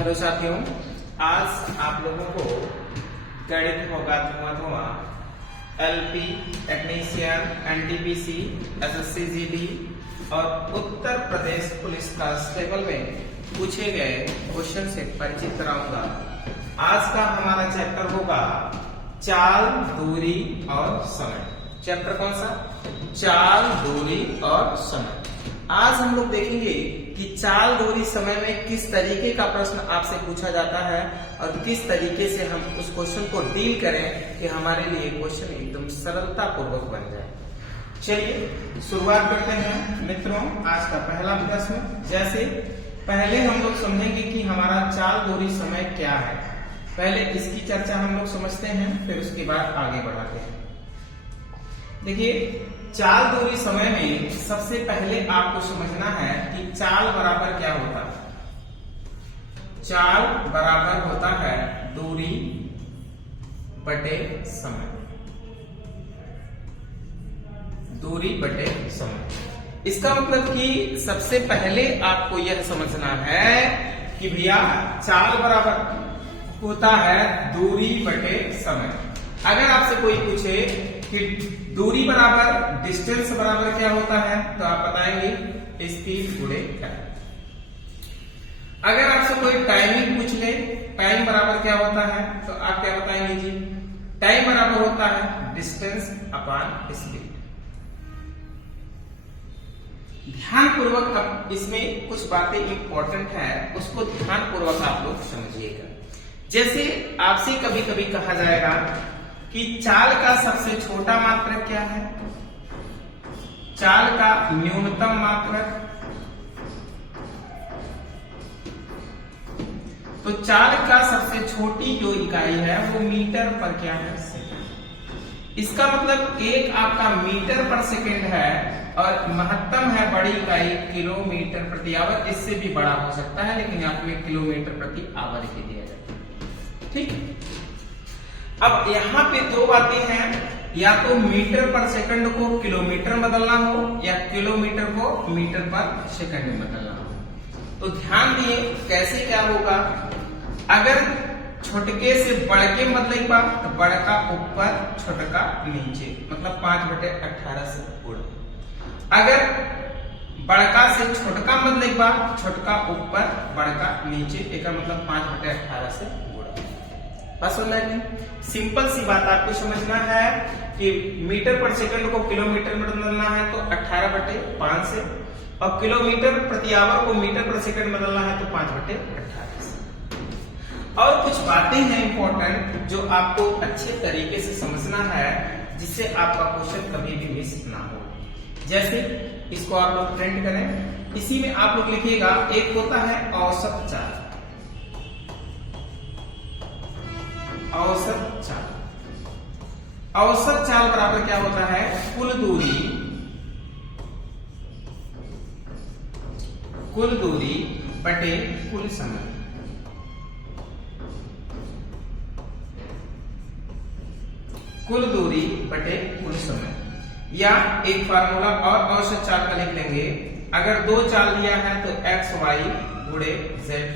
Hello साथियों, आज आप लोगों को गणित होगा धुआं LP, technician, NTPC, SSC GD और उत्तर प्रदेश पुलिस कांस्टेबल में पूछे गए क्वेश्चन से परिचित कराऊंगा। आज का हमारा चैप्टर होगा चाल, दूरी और समय। चैप्टर कौन सा? चाल, दूरी और समय। आज हम लोग देखेंगे कि चाल, दूरी, समय में किस तरीके का प्रश्न आपसे पूछा जाता है और किस तरीके से हम उस क्वेश्चन को डील करें कि हमारे लिए क्वेश्चन एकदम सरलता पूर्वक बन जाए। चलिए शुरुआत करते हैं मित्रों। आज का पहला प्रश्न, जैसे पहले हम लोग समझेंगे कि हमारा चाल, दूरी, समय क्या है। पहले इसकी चर्चा हम लोग समझते हैं, फिर उसके बाद आगे बढ़ाते हैं। देखिए, चाल, दूरी, समय में सबसे पहले आपको समझना है कि चाल बराबर क्या होता है। चाल बराबर होता है दूरी बटे समय। दूरी बटे समय। इसका मतलब कि सबसे पहले आपको यह समझना है कि भैया चाल बराबर होता है दूरी बटे समय। अगर आपसे कोई पूछे कि दूरी बराबर डिस्टेंस बराबर क्या होता है, तो आप बताएंगे स्पीड गुणे टाइम। अगर आपसे कोई टाइमिंग पूछ ले, टाइम बराबर क्या होता है, तो आप क्या बताएंगे जी? टाइम बराबर होता है डिस्टेंस अपॉन स्पीड। ध्यान पूर्वक अब इसमें कुछ बातें इंपॉर्टेंट है, उसको ध्यान पूर्वक आप लोग समझिएगा। जैसे आपसे कभी कभी कहा जाएगा कि चाल का सबसे छोटा मात्रक क्या है, चाल का न्यूनतम मात्रक। तो चाल का सबसे छोटी जो इकाई है वो मीटर पर क्या है, सेकंड। इसका मतलब एक आपका मीटर पर सेकंड है और महत्तम है बड़ी इकाई किलोमीटर प्रति आवर। इससे भी बड़ा हो सकता है, लेकिन यहाँ पे किलोमीटर प्रति आवर ही दिया जाता है। ठीक। अब यहाँ पे दो बातें हैं, या तो मीटर पर सेकंड को किलोमीटर में बदलना हो या किलोमीटर को मीटर पर सेकंड में बदलना हो। तो ध्यान दिए कैसे क्या होगा। अगर छोटके से बड़के में बदलेगा तो बड़का ऊपर छोटका नीचे, मतलब 5/18 से गुणा। अगर बड़का से छोटका बदलेगा, छोटका ऊपर बड़का नीचे, एक मतलब 5/18 से बस होना है। सिंपल सी बात आपको समझना है कि मीटर पर सेकंड को किलोमीटर में बदलना है तो 18/5 से, और किलोमीटर प्रति आवर को मीटर पर सेकंड बदलना है तो 5/18 से। और कुछ बातें हैं इंपॉर्टेंट जो आपको अच्छे तरीके से समझना है, जिससे आपका क्वेश्चन कभी भी मिस ना हो। जैसे इसको आप लोग प्रिंट करें, इसी में आप लोग लिखिएगा, एक होता है औसत चाल। औसत चाल। औसत चाल बराबर क्या होता है? कुल दूरी बटे कुल समय। कुल दूरी बटे कुल समय। या एक फार्मूला और औसत चाल का लिख लेंगे। अगर दो चाल दिया है तो एक्स वाई गुणे जेड,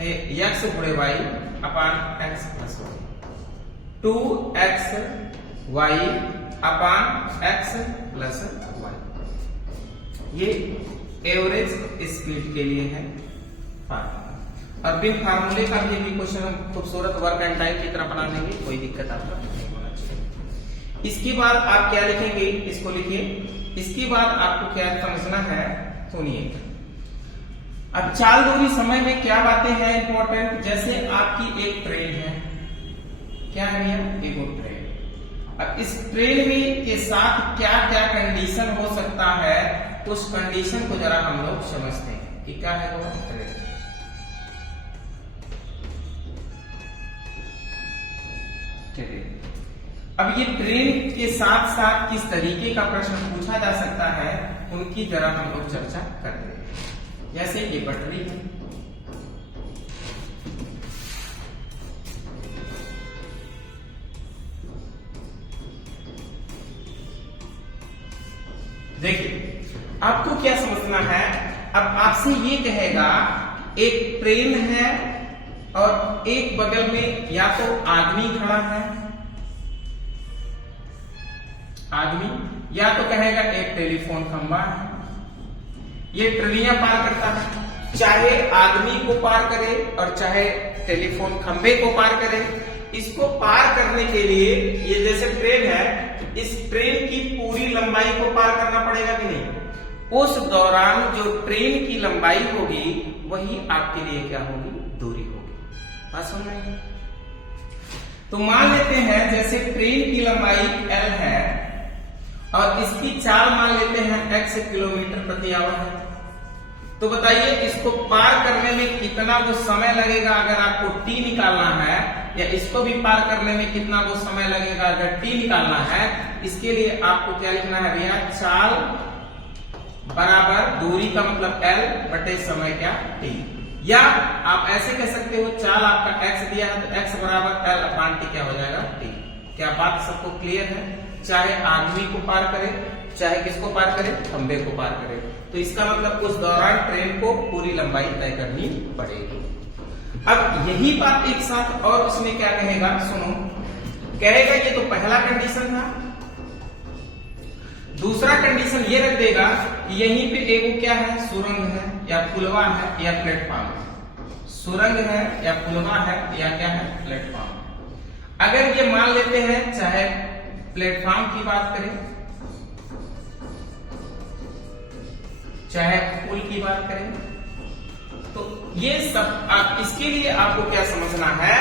एक्स गुणे y upon x plus y, 2x y upon x plus y. ये एवरेज स्पीड के लिए है फार्मूला। और बिन फार्मूले का भी क्वेश्चन हम खूबसूरत वर्क एंड टाइम की तरह बना लेंगे, कोई दिक्कत आपको नहीं होना चाहिए। इसके बाद आप क्या लिखेंगे, इसको लिखिए। इसके बाद आपको क्या समझना है, सुनिए। अब चाल, दूरी, समय में क्या बातें हैं इंपॉर्टेंट। जैसे आपकी एक ट्रेन है, क्या है भैया? एक ट्रेन। अब इस ट्रेन में के साथ क्या क्या कंडीशन हो सकता है, उस कंडीशन को जरा हम लोग समझते हैं कि क्या है वो ट्रेन। अब ये ट्रेन के साथ साथ किस तरीके का प्रश्न पूछा जा सकता है, उनकी जरा हम लोग चर्चा करते हैं। जैसे ये पटरी है, देखिए आपको क्या समझना है। अब आपसे ये कहेगा एक ट्रेन है और एक बगल में या तो आदमी खड़ा है, आदमी, या तो कहेगा एक टेलीफोन खंभा है। ये ट्रेनियां पार करता है, चाहे आदमी को पार करे और चाहे टेलीफोन खंभे को पार करे। इसको पार करने के लिए ये जैसे ट्रेन है, इस ट्रेन की पूरी लंबाई को पार करना पड़ेगा कि नहीं? उस दौरान जो ट्रेन की लंबाई होगी वही आपके लिए क्या होगी? दूरी होगी। बात समझ में? तो मान लेते हैं जैसे ट्रेन की लंबाई L है और इसकी चाल मान लेते हैं x किलोमीटर प्रति आवर है। तो बताइए इसको पार करने में कितना वो समय लगेगा अगर आपको t निकालना है, या इसको भी पार करने में कितना वो समय लगेगा अगर t निकालना है। इसके लिए आपको क्या लिखना है भैया? चाल बराबर दूरी का मतलब L बटे समय क्या? t। या आप ऐसे कह सकते हो चाल आपका x दिया है तो x बराबर L अपान t क्या हो जाएगा? t। क्या बात सबको क्लियर है? चाहे आदमी को पार करे, चाहे किसको पार करे? खंबे को पार करे। तो इसका मतलब उस दौरान ट्रेन को पूरी लंबाई तय करनी पड़ेगी। अब यही बात एक साथ और उसमें क्या कहेगा सुनो, कहेगा ये तो पहला कंडीशन था। दूसरा कंडीशन ये रख देगा कि यहीं पे एगो क्या है? सुरंग है या पुलवा है या प्लेटफॉर्म। सुरंग है या पुलवा है या क्या है? प्लेटफॉर्म। अगर ये मान लेते हैं चाहे प्लेटफॉर्म की बात करें चाहे पुल की बात करें, तो ये सब इसके लिए आपको क्या समझना है?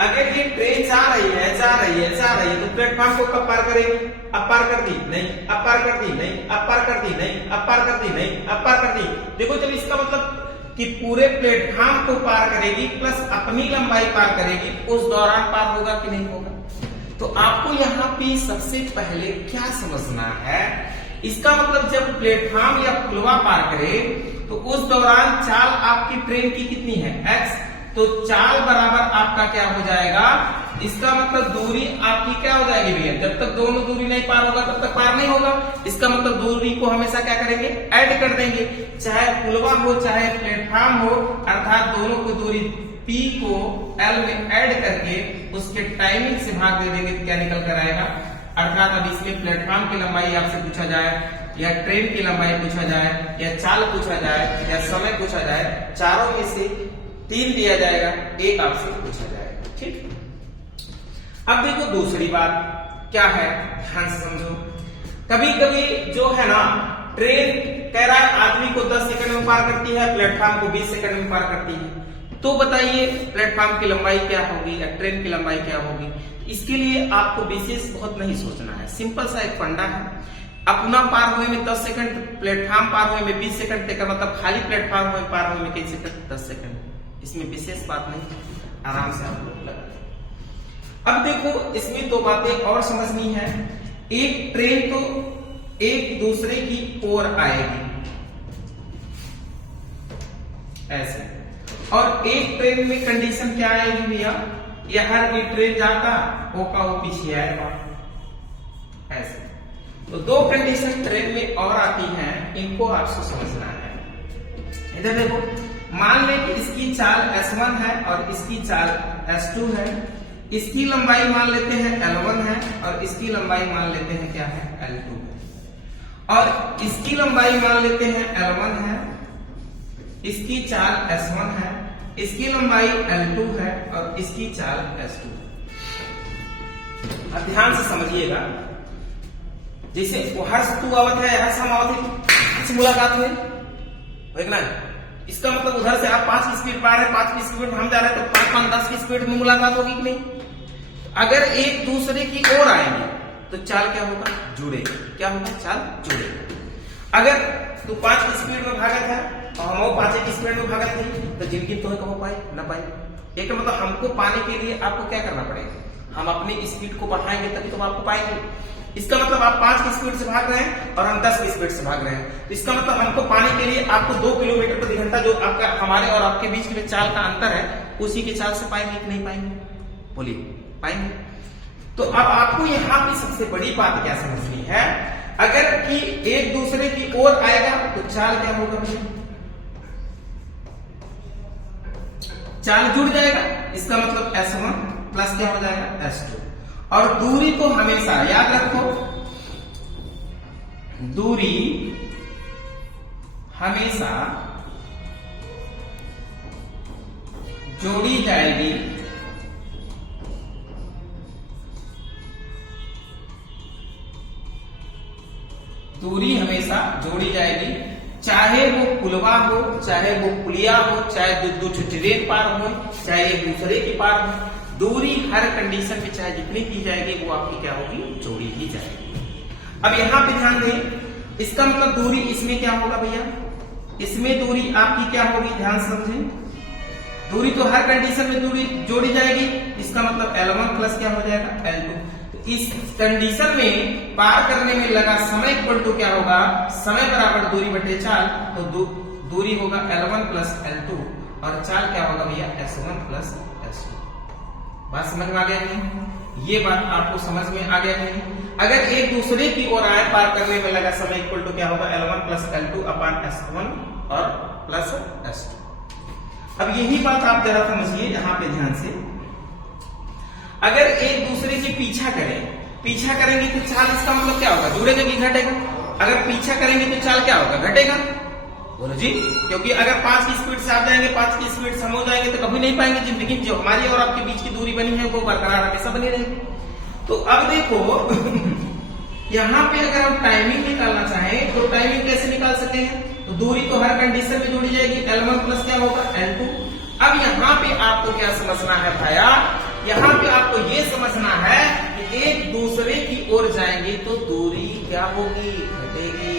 अगर ये ट्रेन जा रही है तो प्लेटफॉर्म को कब पार करेगी? अब पार कर दी नहीं, अब पार कर दी नहीं, अब पार कर दी नहीं, अब पार कर दी नहीं, अब पार कर दी। देखो जब इसका मतलब कि पूरे प्लेटफॉर्म को पार करेगी प्लस अपनी लंबाई पार करेगी, उस दौरान पार होगा कि नहीं होगा? तो आपको यहाँ पे सबसे पहले क्या समझना है? इसका मतलब जब प्लेटफॉर्म या पुलवा पार करे तो उस दौरान चाल आपकी ट्रेन की कितनी है? x। तो चाल बराबर आपका क्या हो जाएगा? इसका मतलब दूरी आपकी क्या हो जाएगी भैया? जब तक दोनों दूरी नहीं पार होगा तब तक पार नहीं होगा। इसका मतलब दूरी को हमेशा क्या करेंगे? ऐड कर देंगे। चाहे पुलवा हो चाहे प्लेटफॉर्म हो, अर्थात दोनों की दूरी P को L में ऐड करके उसके टाइमिंग से भाग दे देंगे तो क्या निकल कर आएगा? अर्थात अब इसमें प्लेटफॉर्म की लंबाई आपसे पूछा जाए या ट्रेन की लंबाई पूछा जाए या चाल पूछा जाए या समय पूछा जाए, चारों में से 3 दिया जाएगा, एक आपसे पूछा जाएगा। ठीक। अब देखो दूसरी बात क्या है, ध्यान से समझो। कभी कभी जो है ना, ट्रेन कह रहा है आदमी को 10 सेकंड में पार करती है, प्लेटफॉर्म को 20 सेकंड में पार करती है। तो बताइए प्लेटफॉर्म की लंबाई क्या होगी या ट्रेन की लंबाई क्या होगी? इसके लिए आपको विशेष बहुत नहीं सोचना है, सिंपल सा एक फंडा है। अपना पार हुए में 10 सेकंड, प्लेटफॉर्म पार हुए में 20 सेकंड तक, मतलब खाली प्लेटफॉर्म में पार हुए में कितने सेकंड? 10 सेकंड। इसमें विशेष बात नहीं, आराम से आप लोग लगा। अब देखो इसमें 2 बातें और समझनी है। एक ट्रेन तो एक दूसरे की ओर आएगी ऐसे, और एक ट्रेन में कंडीशन क्या आएगी भैया? हर एक ट्रेन जाता वो का वो पीछे आएगा ऐसे। तो 2 कंडीशन ट्रेन में और आती हैं, इनको आपको समझना है। इधर देखो, मान ले कि इसकी चाल S1 है और इसकी चाल S2 है। इसकी लंबाई मान लेते हैं L1 है और इसकी लंबाई मान लेते हैं क्या है? L2 है। और इसकी लंबाई मान लेते हैं L1 है, इसकी चाल S1 है, इसकी लंबाई L2 है और इसकी चाल S2 है। ध्यान से समझिएगा, जैसे हर्ष तू आवत है, हर्ष हम आवत है, इस मुलाकात में ना, इसका मतलब उधर से आप 5 की स्पीड पा रहे हैं, 5 की स्पीड में हम जा रहे हैं, तो 5, 10 की स्पीड में मुलाकात होगी कि नहीं? अगर एक दूसरे की ओर आएंगे तो चाल क्या होगा? जुड़ेगा। क्या होगा? चाल जुड़ेगा। अगर तू 5 की स्पीड में भागा था और हम 5 की स्पीड में भागा थे, तो जिंदगी तो कहो पाए ना पाए। एक मतलब हमको पाने के लिए आपको क्या करना पड़ेगा? हम अपनी स्पीड को बढ़ाएंगे तभी तो आपको पाएंगे। इसका मतलब आप 5 की स्पीड से भाग रहे हैं और हम 10 की स्पीड से भाग रहे हैं, तो इसका मतलब हमको पाने के लिए आपको 2 किलोमीटर प्रति घंटा जो आपका हमारे और आपके बीच में चाल का अंतर है, उसी की चाल से पाएंगे कि नहीं पाएंगे? बोलिए, पाएंगे। तो अब आपको यहाँ की सबसे बड़ी बात क्या समझनी है? अगर कि एक दूसरे की ओर आएगा तो चाल क्या होगा? चाल जुड़ जाएगा, इसका मतलब S1 प्लस क्या हो जाएगा S2। और दूरी को हमेशा याद रखो, दूरी हमेशा जोड़ी जाएगी दूरी हमेशा जोड़ी जाएगी, चाहे वो पुलवा हो, चाहे वो पुलिया हो, चाहे दो ट्रेन पार हो, चाहे एक दूसरे के पार हो, दूरी हर कंडीशन में चाहे जितनी की जाएगी वो आपकी क्या होगी, जोड़ी ही जाएगी। अब यहां पे ध्यान दें, इसका मतलब दूरी इसमें क्या होगा भैया, इसमें दूरी आपकी क्या होगी, ध्यान समझें, दूरी तो हर कंडीशन में दूरी जोड़ी जाएगी, इसका मतलब L1 प्लस क्या हो जाएगा L2। इस कंडीशन में पार करने में लगा समय इक्वल टू क्या होगा, समय बराबर दूरी बटे चाल, तो दूरी होगा L1 प्लस L2 और चाल क्या होगा भैया S1 प्लस S2। बात समझ में आ गया नहीं? ये बात आपको समझ में आ गया नहीं? अगर एक दूसरे की ओर आए पार करने में लगा समय इक्वल टू क्या होगा L1 प्लस L2 अपान S1 और प्लस S2। अब यही बात आप जरा समझिए यहाँ पे ध्यान से, अगर एक दूसरे के पीछा करेंगे तो चाल इसका मतलब क्या होगा, जुड़ेगा कि घटेगा? अगर पीछा करेंगे तो चाल क्या होगा, घटेगा। बोलो जी, क्योंकि अगर 5 की स्पीड से आप जाएंगे, 5 की स्पीड से हम हो जाएंगे तो कभी नहीं पाएंगे जिंदगी। जो हमारी और आपके बीच की दूरी बनी है वो बरकरार हमेशा बनी रहेगी। तो अब देखो यहाँ पे अगर हम टाइमिंग निकालना चाहें तो टाइमिंग कैसे निकाल सकते हैं, तो दूरी तो हर कंडीशन में जोड़ी जाएगी, L1 प्लस क्या होगा L2। अब यहाँ पे आपको क्या समझना है भैया, यहाँ पे आपको ये समझना है कि एक दूसरे की ओर जाएंगे तो दूरी क्या होगी, घटेगी।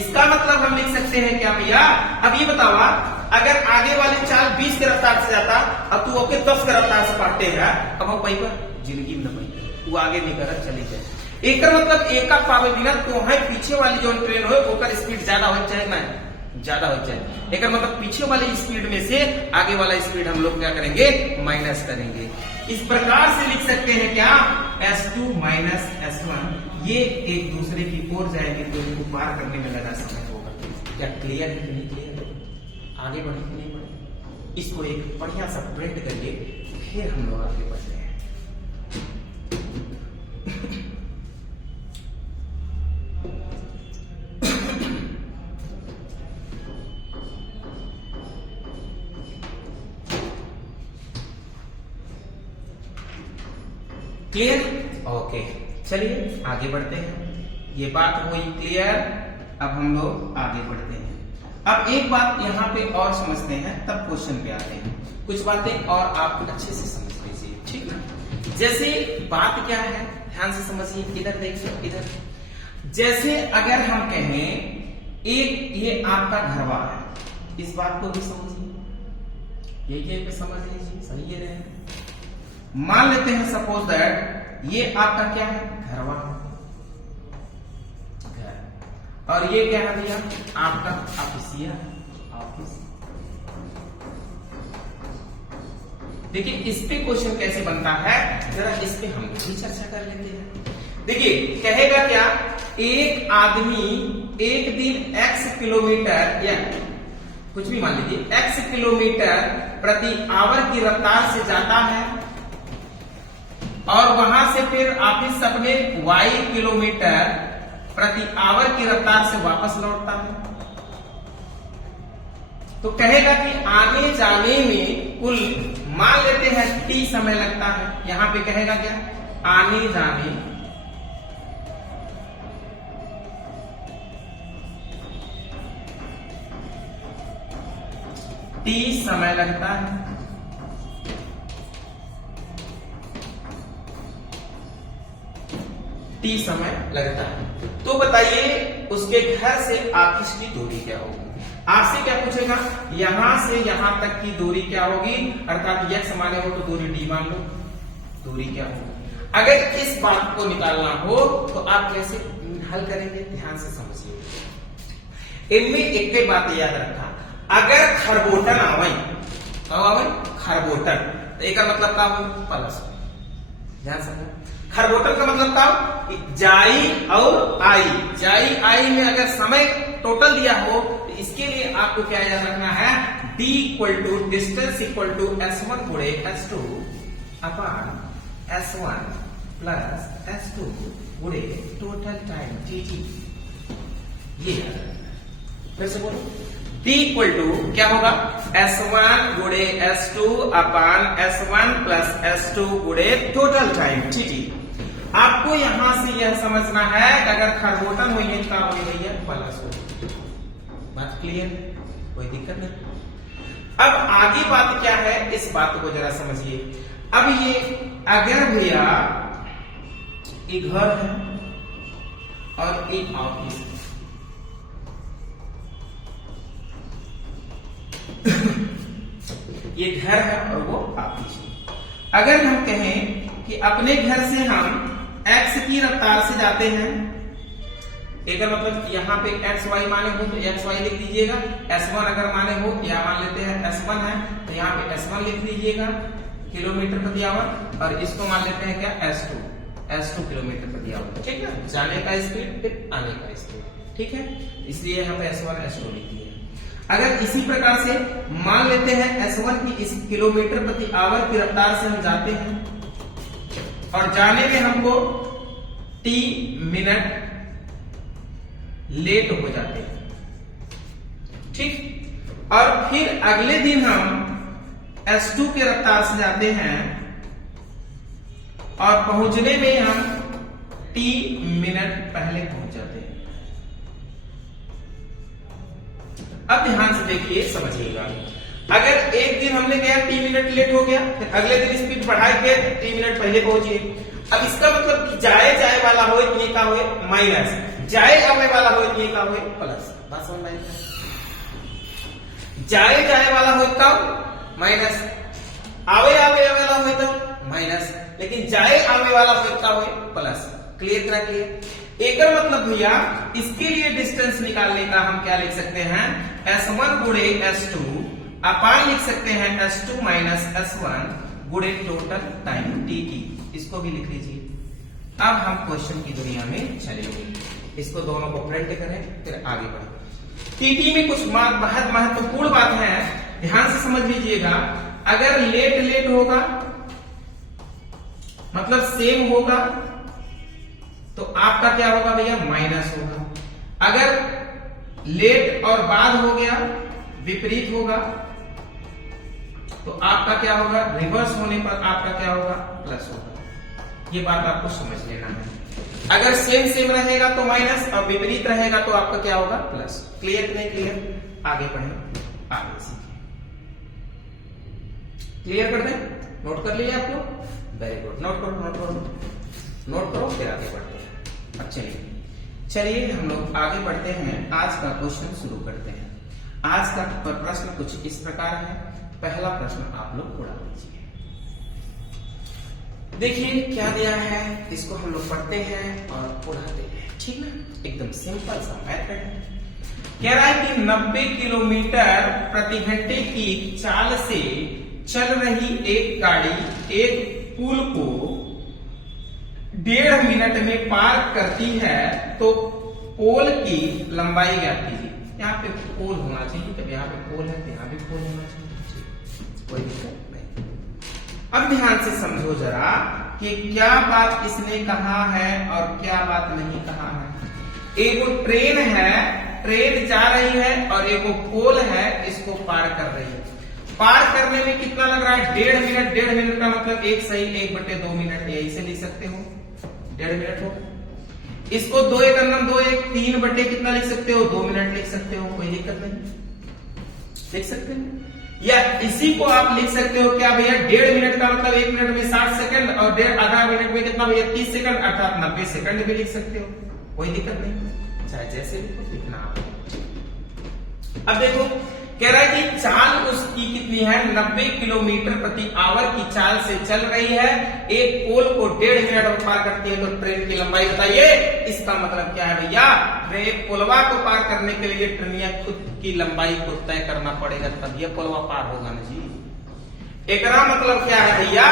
इसका मतलब हम लिख सकते हैं क्या भैया, अब ये बताओ, अगर आगे वाली चाल 20 के रफ्तार से जाता, अब तू ओके 10 के रफ्तार से पढ़ते है, अब वो पाई पर जिंदगी में न पाई, वो आगे नहीं कर चली जाए। एक मतलब एक पावे बिना तो है पीछे वाली जो ट्रेन हो ओकर स्पीड ज्यादा हो चाहे ना ज्यादा हो जाए, एक मतलब पीछे वाली स्पीड में से आगे वाला स्पीड हम लोग क्या करेंगे, माइनस करेंगे। इस प्रकार से लिख सकते हैं क्या, S2 माइनस S1, ये एक दूसरे की ओर जाएंगे तो इनको पार करने में लगा समय होगा। क्या क्लियर है कि नहीं क्लियर है, आगे बढ़े कि नहीं बढ़े, इसको एक बढ़िया सा प्रिंट करिए, फिर हम लोग आगे बढ़ते हैं। क्लियर? ओके, चलिए आगे बढ़ते हैं। ये बात हुई क्लियर, अब हम लोग आगे बढ़ते हैं। अब एक बात यहाँ पे और समझते हैं, तब क्वेश्चन पे आते हैं। कुछ बातें और आप अच्छे से समझ लीजिए, ठीक ना। जैसे बात क्या है, ध्यान से समझिए, इधर देखिए, इधर। जैसे अगर हम कहें एक ये आपका घरवा है, इस बात को भी समझिए, ये पे समझ लीजिए, सही है रहे। मान लेते हैं सपोज दैट ये आपका क्या है, घरवा घर, और ये क्या है भैया आपका ऑफिसिया ऑफिस। देखिए इस पे क्वेश्चन कैसे बनता है, जरा इस पे हम भी चर्चा कर लेते हैं। देखिए कहेगा क्या, एक आदमी एक दिन x किलोमीटर या कुछ भी मान लीजिए x किलोमीटर प्रति आवर की रफ्तार से जाता है और वहां से फिर ऑफिस अपने y किलोमीटर प्रति आवर की रफ्तार से वापस लौटता है। तो कहेगा कि आने जाने में कुल मान लेते हैं t समय लगता है। यहां पे कहेगा क्या, आने जाने t समय लगता है। t समय लगता है। तो बताइए उसके घर से ऑफिस की दूरी क्या होगी। आपसे क्या पूछेगा, यहां से यहां तक की दूरी क्या होगी, अर्थात x माने हो तो दूरी d मान लो, दूरी क्या होगी। अगर इस बात को निकालना हो तो आप कैसे हल करेंगे, ध्यान से समझिए। इनमें एक ही बात याद रखा, अगर खरबोटन आवे, खरबोटन तो एक मतलब क्या हो, प्लस। ध्यान समझो, खरबोटन का मतलब क्या, जाई और आई, जाई आई में अगर समय टोटल दिया हो तो इसके लिए आपको क्या याद रखना है, d equal to distance equal to s1 गुणे s2 upon s1 plus s2 गुणे टोटल टाइम tt। ये फिर से बोलो, d इक्वल टू क्या होगा, s1 गुणे s2 upon s1 plus s2 गुणे टोटल टाइम tt। आपको यहां से यह समझना है कि अगर खरबोटन हुई है क्या होगी भैया, प्लस हो। बात क्लियर, कोई दिक्कत नहीं। अब आगे बात क्या है, इस बात को जरा समझिए। अब ये अगर भैया ये घर है और ये ऑफिस ये घर है और वो ऑफिस है। अगर हम कहें कि अपने घर से हम x की रफ्तार से जाते हैं, एक मतलब यहाँ पे x y माने हो तो x y लिख दीजिएगा, s1 अगर माने हो या मान लेते हैं s1 है तो यहाँ पे s1 लिख दीजिएगा किलोमीटर प्रति आवर, और इसको मान लेते हैं क्या s2 किलोमीटर प्रति आवर। ठीक है, जाने का स्पीड फिर आने का स्पीड, ठीक है, इसलिए यहाँ पे s1 s2 लिख दिए। अगर इसी प्रकार से मान लेते हैं s1 की इस किलोमीटर प्रति आवर की रफ्तार से हम जाते हैं और जाने में हमको t मिनट लेट हो जाते हैं, ठीक। और फिर अगले दिन हम s2 के रफ्तार से जाते हैं और पहुंचने में हम t मिनट पहले पहुंच जाते हैं। अब ध्यान से देखिए, समझिएगा, अगर एक दिन हमने गया t मिनट लेट हो गया, फिर अगले दिन स्पीड बढ़ाए गए t मिनट पहले पहुंचे। अब इसका मतलब कि जाए वाला हो ये का हो माइनस, जाए आवे वाला हो ये का हो प्लस। बात समझ में आई? जाए वाला हो कब माइनस, आवे वाला हो तो माइनस, लेकिन जाए आवे वाला हो का हो प्लस। क्लियर करा, क्लियर। एक मतलब भैया इसके लिए डिस्टेंस निकालने का हम क्या लिख सकते हैं, s1 गुणे s2 अपान लिख सकते हैं s2 माइनस s1 गुणे टोटल टाइम tt। इसको भी लिख लीजिए। अब हम क्वेश्चन की दुनिया में चलेंगे, इसको दोनों को प्रिंट करें फिर आगे बढ़ें। टीटी में कुछ बहुत महत्वपूर्ण बात है, ध्यान से समझ लीजिएगा। अगर लेट होगा मतलब सेम होगा तो आपका क्या होगा भैया, माइनस होगा। अगर लेट और बाद हो गया विपरीत होगा तो आपका क्या होगा, रिवर्स होने पर आपका क्या होगा, प्लस होगा। ये बात आपको समझ लेना है। अगर सेम रहेगा तो माइनस और विपरीत रहेगा तो आपका क्या होगा, प्लस। क्लियर नहीं क्लियर? आगे बढ़े, आगे सीखें। क्लियर कर दें, नोट कर लिए आपको? वेरी गुड, नोट करो फिर आगे बढ़ते हैं। अब चलिए हम लोग आगे बढ़ते हैं, आज का क्वेश्चन शुरू करते हैं। आज का प्रश्न कुछ इस प्रकार है। पहला प्रश्न आप लोग उड़ा लीजिए। देखिए क्या दिया है, इसको हम लोग पढ़ते हैं और उड़ाते हैं, ठीक है। एकदम सिंपल सा मेथड है। कह रहा है कि 90 किलोमीटर प्रति घंटे की चाल से चल रही एक गाड़ी एक पुल को 1.5 मिनट में पार करती है तो पोल की लंबाई ज्ञात कीजिए। यहाँ पे पोल होना चाहिए, तब यहाँ पे पोल है तो यहाँ भी पोल होना चाहिए, कोई दिक्कत नहीं। अब ध्यान से समझो जरा कि क्या बात इसने कहा है और क्या बात नहीं कहा है। एक ट्रेन है, ट्रेन जा रही है और एक पोल है, इसको पार कर रही है। पार करने में कितना लग रहा है, 1.5 मिनट। 1.5 मिनट का मतलब एक सही 1/2 मिनट, यही से लिख सकते हो, 1.5 मिनट हो। इसको 2 1 2 1 3 बटे कितना लिख सकते हो, 2 मिनट लिख सकते हो, कोई दिक्कत नहीं, लिख सकते हो। या इसी को आप लिख सकते हो क्या भैया, 1.5 मिनट का मतलब 1 मिनट में 60 सेकंड और आधा मिनट में कितना भैया, 30 सेकंड, अर्थात 90 सेकंड भी लिख सकते हो, कोई दिक्कत नहीं, चाहे जैसे लिखो लिखना आप। अब देखो कह रहा है कि चाल उसकी कितनी है, 90 किलोमीटर प्रति आवर की चाल से चल रही है, एक पोल को 1.5 मिनट में पार करती है, तो ट्रेन की लंबाई बताइए। इसका मतलब क्या है भैया, पोलवा को पार करने के लिए ट्रेनिया खुद की लंबाई को तय करना पड़ेगा, तब ये पोलवा पार होगा ना जी। एकरा मतलब क्या है भैया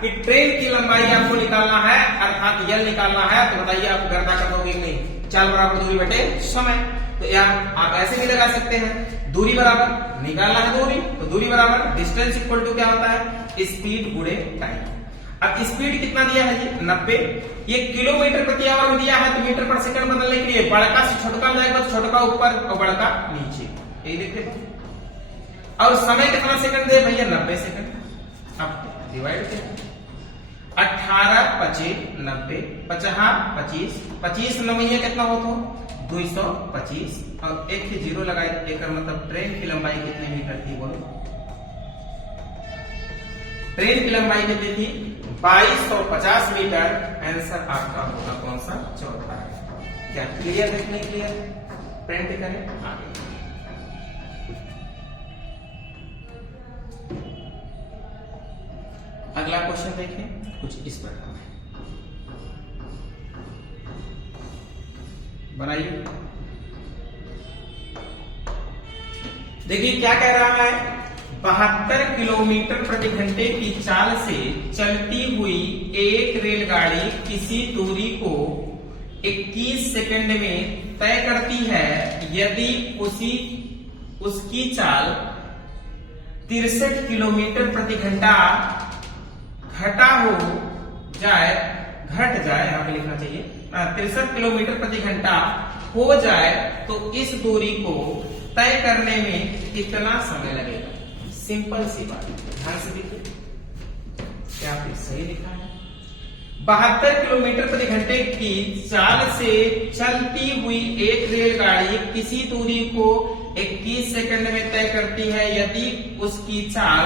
कि ट्रेन की लंबाई आपको निकालना है, अर्थात यल निकालना है, तो बताइए आप गणना कर दोगे नहीं, चाल बराबर दूरी बटे समय। तो यार आप ऐसे भी लगा सकते हैं, दूरी बराबर निकालना है दूरी, तो दूरी बराबर डिस्टेंस इक्वल टू क्या होता है, स्पीड गुणे टाइम। अब स्पीड कितना दिया है जी 90, ये किलोमीटर प्रति आवर में दिया है, तो मीटर पर सेकंड बदलने के लिए बड़का से छोटका जाएगा, तो छोटका ऊपर और बड़का नीचे, यही देखते हो। और समय कितना सेकंड दे भैया 90 सेकंड। अब डिवाइड करें 18 25 90 50 25 नवैया कितना हो तो 225 और एक ही जीरो लगाए, एक मतलब ट्रेन की लंबाई कितनी मीटर थी बोलो, ट्रेन की लंबाई कितनी थी 2250 मीटर। आंसर आपका होगा कौन सा, चौथा है। क्या क्लियर देखने क्लियर, प्रिंट करें आगे। अगला क्वेश्चन देखें, कुछ इस प्रकार है, बनाइए। देखिए क्या कह रहा है, 72 किलोमीटर प्रति घंटे की चाल से चलती हुई एक रेलगाड़ी किसी दूरी को 21 सेकंड में तय करती है यदि उसकी चाल 63 किलोमीटर प्रति घंटा घट जाए, यहाँ पे लिखना चाहिए 63 किलोमीटर प्रति घंटा हो जाए, तो इस दूरी को तय करने में कितना समय लगेगा। सिंपल सी बात, ध्यान से देखिए क्या आपने सही लिखा है। 72 किलोमीटर प्रति घंटे की चाल से चलती हुई एक रेलगाड़ी किसी दूरी को 21 सेकंड में तय करती है यदि उसकी चाल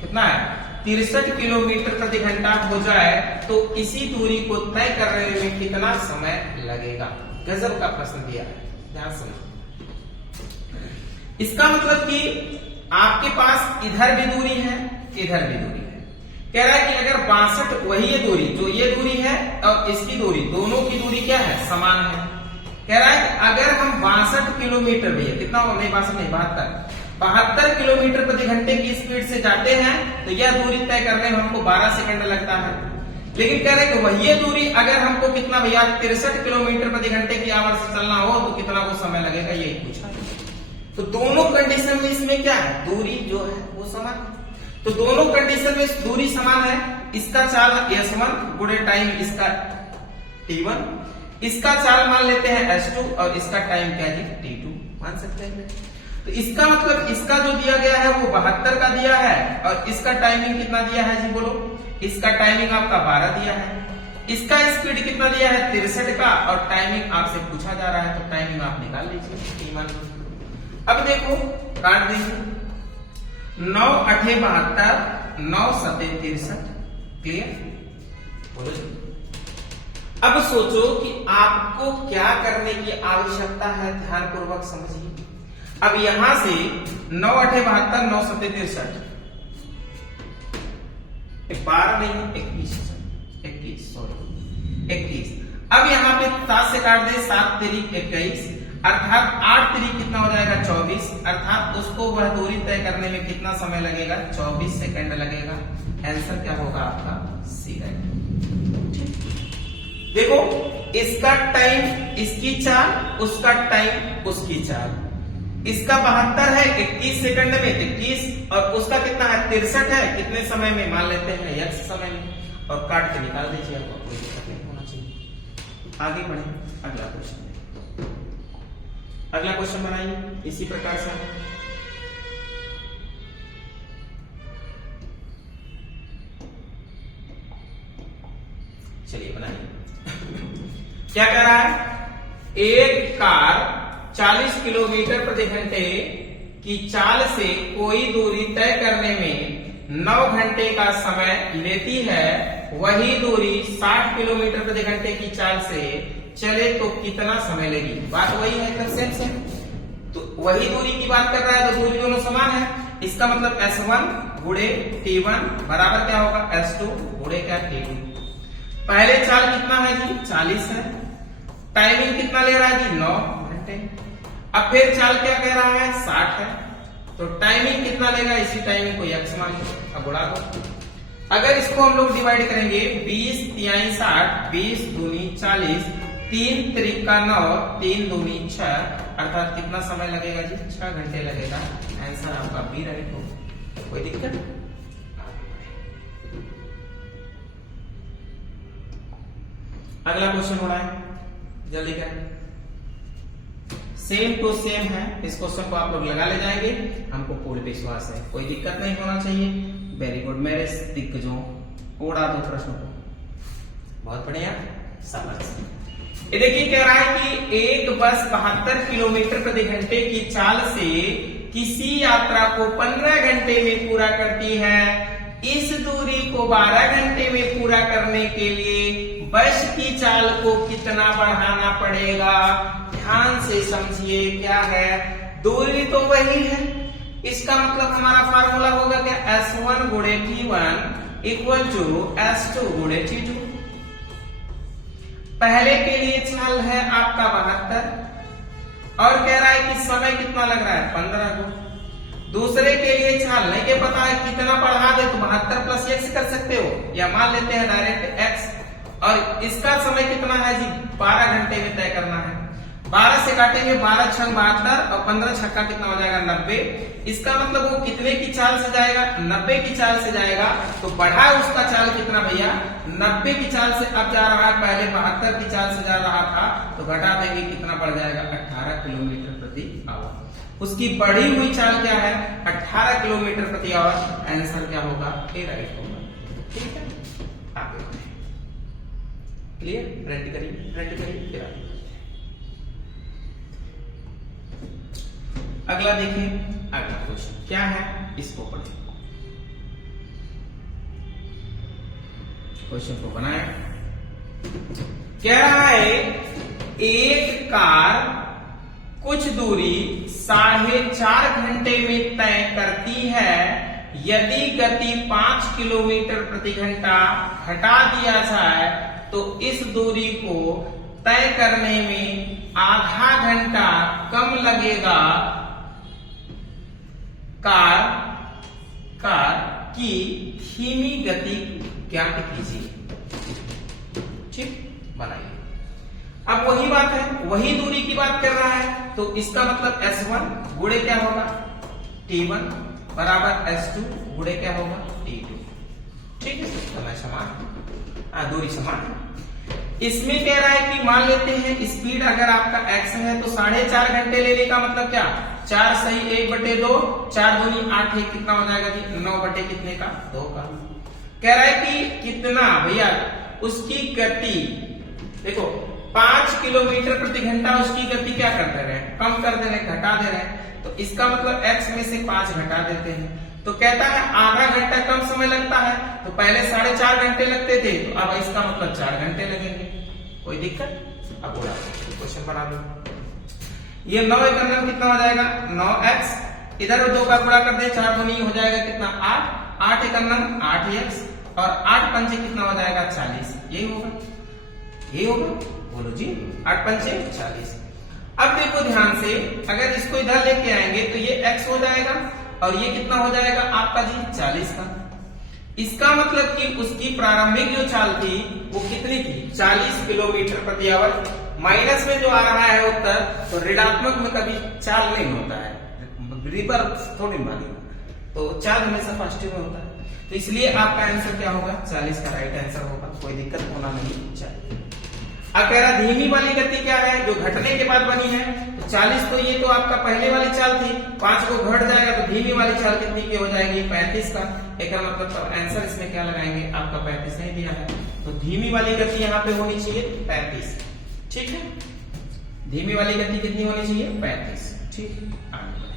कितना है 63 किलोमीटर प्रति घंटा हो जाए, तो इसी दूरी को तय करने में कितना समय लगेगा। गजब का प्रश्न दिया है, ध्यान सुनो। इसका मतलब कि आपके पास इधर भी दूरी है, इधर भी दूरी है। कह रहा है कि अगर 62 वही है दूरी, जो ये दूरी है और इसकी दूरी, दोनों की दूरी क्या है, समान है। कह रहा है कि अगर हम 62 किलोमीटर, भैया कितना होगा, नहीं 62 नहीं 72 किलोमीटर प्रति घंटे की स्पीड से जाते हैं, तो यह दूरी तय करने में हमको 12 सेकंड लगता है। लेकिन कह रहे हैं कि वही दूरी अगर हमको कितना भैया 63 किलोमीटर प्रति घंटे की आवाज से चलना हो, तो कितना वो समय लगेगा, यही पूछा है। तो दोनों कंडीशन में इसमें क्या है, दूरी जो है वो समान है। तो दोनों कंडीशन में दूरी समान है, इसका चाल S1 गुणे टाइम इसका T1, इसका चाल मान लेते हैं S2 और इसका टाइम क्या है T2, मान सकते हैं। तो इसका मतलब इसका जो दिया गया है वो 72 का दिया है और इसका टाइमिंग कितना दिया है जी बोलो, इसका टाइमिंग आपका 12 दिया है, इसका स्पीड कितना दिया है 63 का और टाइमिंग आपसे पूछा जा रहा है, तो टाइमिंग आप निकाल लीजिए T1। अब देखो काट दीजिए, 9 8 72 9 7 63, क्लियर बोलो। अब सोचो कि आपको क्या करने की आवश्यकता है, ध्यान पूर्वक समझिए। अब यहां से 9 8 72 9 7 63, 12 नहीं 21 सॉरी 21। अब यहाँ पे 7 से काट दे, 7 3 21, अर्थात 8 3 कितना हो जाएगा 24, अर्थात उसको वह दूरी तय करने में कितना समय लगेगा, 24 सेकंड लगेगा। आंसर क्या होगा आपका सी राइट। देखो इसका टाइम इसकी चाल, उसका टाइम उसकी चाल, इसका 72 है 21 सेकंड में 21 और उसका कितना है 63 है, कितने समय में मान लेते हैं x समय में, और काट के निकाल दीजिए, आपको कोई दिक्कत नहीं होना चाहिए। आगे बढ़े अगला क्वेश्चन, अगला क्वेश्चन बनाइए इसी प्रकार से। चलिए बनाइए। क्या कह रहा है, एक कार 40 किलोमीटर प्रति घंटे की चाल से कोई दूरी तय करने में 9 घंटे का समय लेती है, वही दूरी 60 किलोमीटर प्रति घंटे की चाल से चले तो कितना समय लेगी। बात वही है, सेम। तो वही दूरी की बात कर रहा है, तो दूरी दोनों समान है। इसका मतलब S1 गुणे T1 बराबर क्या होगा S2 गुणे क्या T2। पहले चाल कितना है जी 40 है, टाइमिंग कितना ले रहा है जी 9 घंटे। अब फिर चाल क्या कह रहा है 60 है, तो टाइमिंग कितना लेगा, इसी टाइमिंग को x मान लो, अब उड़ा दो। अगर इसको हम लोग डिवाइड करेंगे 20 3 60, 20 दूनी 40, 3 त्रिका 9, 3 दूनी 6, अर्थात कितना समय लगेगा जी? 6 घंटे लगेगा। आंसर आपका बी राइट होगा। कोई दिक्कत? अगला क्वेश्चन हो रहा है, जल्दी करें। सेम टू सेम है, इस क्वेश्चन को आप लोग लगा ले जाएंगे, हमको पूर्ण विश्वास है, कोई दिक्कत नहीं होना चाहिए। वेरी गुड मेरे दिग्गजों, उड़ा दो प्रश्न को, बहुत बढ़िया, शाबाश। ये देखिए कह रहा है कि एक बस 72 किलोमीटर प्रति घंटे की चाल से किसी यात्रा को 15 घंटे में पूरा करती है। इस दूरी को 12 घंटे में पूरा करने के लिए बस की चाल को कितना बढ़ाना पड़ेगा? ध्यान से समझिए, क्या है, दूरी तो वही है, इसका मतलब हमारा फार्मूला होगा क्या? S1 गुणे T1 इक्वल टू S2 गुणे T2। पहले के लिए चाल है आपका 72 और कह रहा है कि समय कितना लग रहा है? 15 को। दूसरे के लिए चाल नहीं के पता है कितना बढ़ा दे तो 72 प्लस x कर सकते हो, या मान लेते हैं डायरेक्ट x, और इसका समय कितना है जी? 12 घंटे में तय करना है। 12 से काटेंगे, 12 छंग 72 और 15 छक्का कितना हो जाएगा? 90। इसका मतलब वो कितने की चाल से जाएगा? 90 की चाल से जाएगा। तो बढ़ा उसका चाल कितना भैया? 90 की चाल से अब जा रहा है, पहले 72 की चाल से जा रहा था, तो घटा देंगे, कितना बढ़ जाएगा? 18 किलोमीटर प्रति आवर। उसकी बढ़ी हुई चाल क्या है? 18 किलोमीटर प्रति आवर। आंसर क्या होगा? ए राइट होगा। ठीक है, आगे बढ़े। क्लियर? प्रिंट करिए, प्रिंट करिए, फिर आगे। अगला देखिए, अगला क्वेश्चन क्या है, इसको पढ़ें। क्वेश्चन को बनाया, कह रहा है एक कार कुछ दूरी 4.5 घंटे में तय करती है। यदि गति 5 किलोमीटर प्रति घंटा घटा दिया जाए तो इस दूरी को तय करने में आधा घंटा कम लगेगा। कार की धीमी गति ज्ञात कीजिए। ठीक, बनाइए। अब वही बात है, वही दूरी की बात कर रहा है, तो इसका मतलब S1 गुणे क्या होगा? T1 बराबर S2 गुणे क्या होगा? T2। ठीक है, समय समान, दूरी समान। इसमें कह रहा है कि मान लेते हैं स्पीड अगर आपका x है तो 4.5 घंटे लेने का मतलब क्या? 4 सही 1/2, 4 दूनी 8, कितना हो जाएगा जी? 9 बटे कितने का? 2 का। कह रहा है कि कितना भैया उसकी गति, देखो 5 किलोमीटर प्रति घंटा उसकी गति क्या कर दे रहे हैं? कम कर दे रहे हैं, घटा दे रहे हैं। तो इसका मतलब x में से 5 घटा देते हैं, तो कहता है आधा घंटा कम समय लगता है। तो पहले 4.5 घंटे लगते थे, तो अब इसका मतलब 4 घंटे लगेंगे। कोई दिक्कत? अब बोला क्वेश्चन बना दो। ये 9 एक अंदर कितना हो जाएगा? 9x, इधर 2 का गुणा कर दे, 4 दूनी हो जाएगा कितना? 8, 8 एक अंदर 8x, और 8 पंचे कितना हो जाएगा? 40। यही होगा, यही होगा, बोलो जी। 8 पंचे 40। अब देखो ध्यान से, अगर इसको इधर लेके आएंगे तो ये x हो जाएगा और ये कितना हो जाएगा आपका जी? 40 का। इसका मतलब कि उसकी प्रारंभिक जो चाल थी वो कितनी थी? 40 किलोमीटर प्रति आवर। माइनस में जो आ रहा है उत्तर, तो ऋणात्मक में कभी चाल नहीं होता है, रिवर्स थोड़ी मानेगा, तो चाल हमेशा पॉजिटिव में होता है। तो इसलिए आपका आंसर क्या होगा? 40 का राइट आंसर होगा। कोई दिक्कत होना नहीं चाहिए। अब कह रहा धीमी वाली गति क्या है? जो घटने के बाद बनी है, तो 40 तो ये तो आपका पहले वाली चाल थी, 5 को घट जाएगा तो धीमी वाली चाल कितनी की हो जाएगी? 35 का। एक मतलब तो आंसर इसमें क्या लगाएंगे? आपका 35 नहीं दिया है, तो धीमी वाली गति यहाँ पे होनी चाहिए 35। ठीक है, धीमी वाली गति कितनी होनी चाहिए? 35। ठीक है, आगे बढ़े।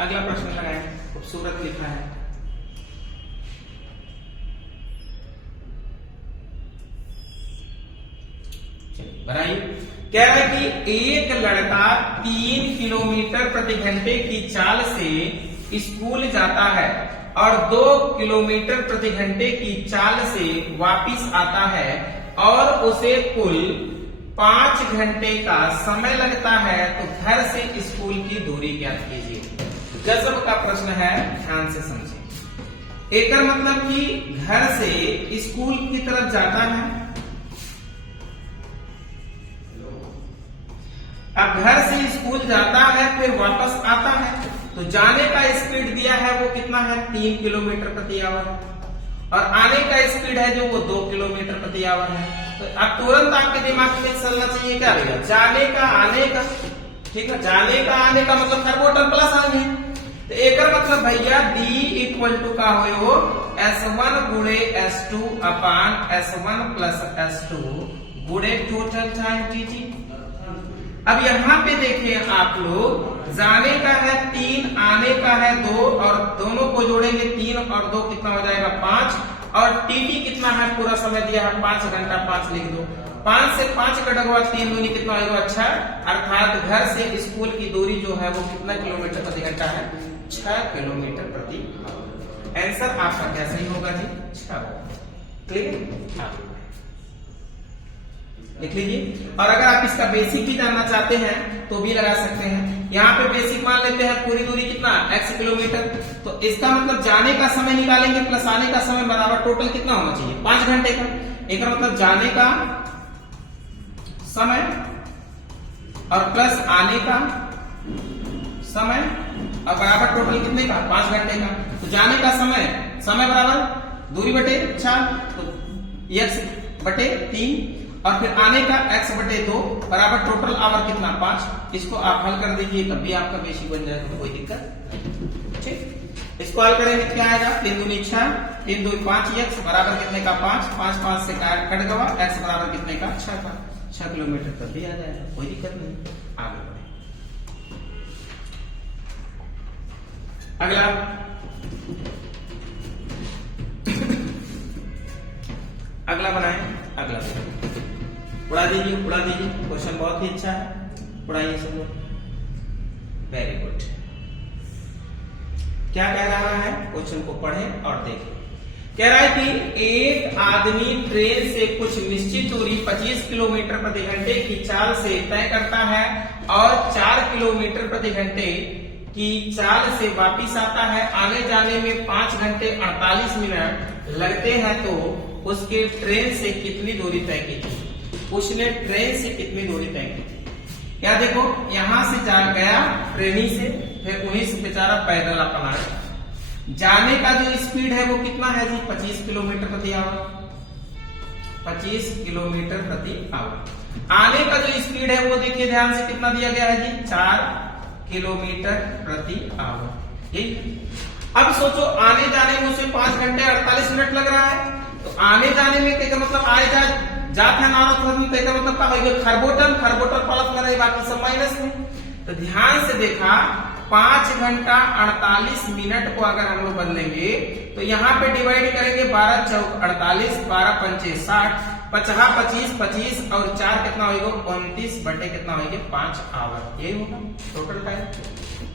अगला प्रश्न लगाए, खूबसूरत लिखा है। बनाइए। कह रहा है कि एक लड़का 3 किलोमीटर प्रति घंटे की चाल से स्कूल जाता है और 2 किलोमीटर प्रति घंटे की चाल से वापस आता है और उसे कुल 5 घंटे का समय लगता है, तो घर से स्कूल की दूरी ज्ञात कीजिए। गजब का प्रश्न है, ध्यान से समझिए। एक मतलब कि घर से स्कूल की तरफ जाता है अब घर से स्कूल जाता है फिर वापस आता है, तो जाने का स्पीड दिया है वो कितना है 3 किलोमीटर प्रति आवर, और आने का स्पीड है जो वो 2 किलोमीटर प्रति आवर है। तो अब तुरंत आपके दिमाग में चलना चाहिए क्या रहेगा, जाने का आने का, ठीक है, जाने का आने का मतलब खरबोटल प्लस आएंगे, तो एक मतलब भैया D इक्वल टू का हो S1 गुणे S2 अपान S1 प्लस S2 गुणे टोटल टाइम TT। अब यहाँ पे देखिए आप लोग, जाने का है 3, आने का है 2, और दोनों को जोड़ेंगे 3 और 2 कितना हो जाएगा 5, और TT कितना है पूरा समय दिया है 5 घंटा, 5 लिख दो, 5 से 5 कटेगा 3 दूनी कितना होगा 6, अर्थात घर से स्कूल की दूरी जो है वो कितना किलोमीटर प्रति घंटा है 6 किलोमीटर प्रति आवर। आंसर आपका क्या सही होगा जी 6। क्लियर, लिख लीजिए। और अगर आप इसका बेसिक भी जानना चाहते हैं तो भी लगा सकते हैं। यहाँ पे बेसिक मान लेते हैं पूरी दूरी कितना x किलोमीटर, तो इसका मतलब जाने का समय निकालेंगे प्लस आने का समय बराबर टोटल कितना होना चाहिए 5 घंटे का। एक मतलब जाने का समय और प्लस आने का समय और बराबर टोटल कितने का 5 घंटे का। तो जाने का समय बराबर दूरी बटे 4, तो x बटे 3, और फिर आने का x बटे 2 बराबर टोटल आवर कितना 5। इसको आप हल कर दीजिए तब भी आपका बेसिक बन जाएगा, तो कोई दिक्कत ठीक। इसको हल करेंगे क्या आएगा 3 दूनी 6, 3 दूनी 5x बराबर कितने का 5, 5 5 से कट गवा, x बराबर कितने का 6 का, 6 किलोमीटर तब भी आ जाएगा, कोई दिक्कत नहीं। आगे बढ़े, अगला अगला बनाए, अगला उड़ा दीजिए, उड़ा दीजिए, क्वेश्चन बहुत ही अच्छा है, उड़ाइए सब लोग, वेरी गुड। क्या कह रहा है, क्वेश्चन को पढ़ें और देखें। कह रहा है कि एक आदमी ट्रेन से कुछ निश्चित दूरी 25 किलोमीटर प्रति घंटे की चाल से तय करता है और 4 किलोमीटर प्रति घंटे की चाल से वापिस आता है। आने जाने में 5 घंटे 48 मिनट लगते हैं, तो उसके ट्रेन से कितनी दूरी तय की थी। उसने ट्रेन से कितनी दूरी तय की थी। क्या देखो, यहां से जा गया ट्रेनी से, फिर वहीं से बेचारा पैदल अपना जाने का जो स्पीड है वो कितना है जी 25 किलोमीटर प्रति आवर, 25 किलोमीटर प्रति आवर। आने का जो स्पीड है वो देखिए ध्यान से कितना दिया गया है जी 4 किलोमीटर प्रति आवर। ठीक, अब सोचो आने जाने में उसे 5 घंटे 48 मिनट लग रहा है, तो आने जाने में क्या मतलब आए जात है नारद में का मतलब क्या होगा खरबोटल प्लस में रही, बाकी सब माइनस में। तो ध्यान से देखा 5 घंटा 48 मिनट को अगर हम लोग बदलेंगे तो यहाँ पे डिवाइड करेंगे 12 चौक 48, 12 पंचे 60, 50 25 25 और 4 कितना होगा 29 बटे कितना होगा 5 आवर, ये होगा टोटल टाइम।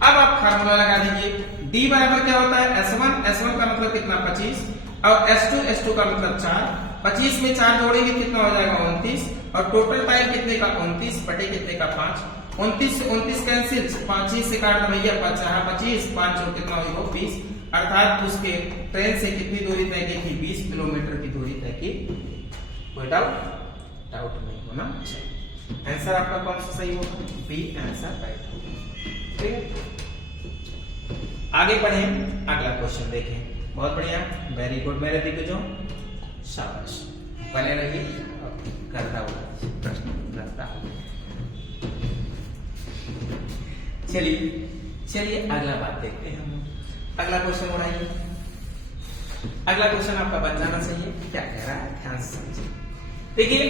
अब आप फार्मूला लगा दीजिए, D बराबर क्या होता है S1 का मतलब कितना 25 और S2 का मतलब 4, 25 में 4 जोड़ेंगे कितना हो जाएगा 29, और टोटल टाइम कितने का 29 बटे कितने का 5, 29 से 29 कैंसिल, 5 से काट दो भैया 25, 5 और कितना होगा 20, अर्थात उसके ट्रेन से कितनी दूरी तय की थी 20 किलोमीटर की दूरी तय की। कोई डाउट नहीं होना चाहिए। आंसर आपका कौन सा सही होगा, बी आंसर राइट होगा। ठीक है, आगे बढ़े, अगला क्वेश्चन देखें। बहुत बढ़िया, वेरी गुड मेरे दिग्गजों, शाबाश, बने रहिए, करता हुआ प्रश्न करता हुआ। चलिए अगला बात देखते हैं हम। अगला क्वेश्चन उड़ाइए। अगला क्वेश्चन आपका बन जाना चाहिए, क्या कह रहा है ध्यान से समझिए। देखिए,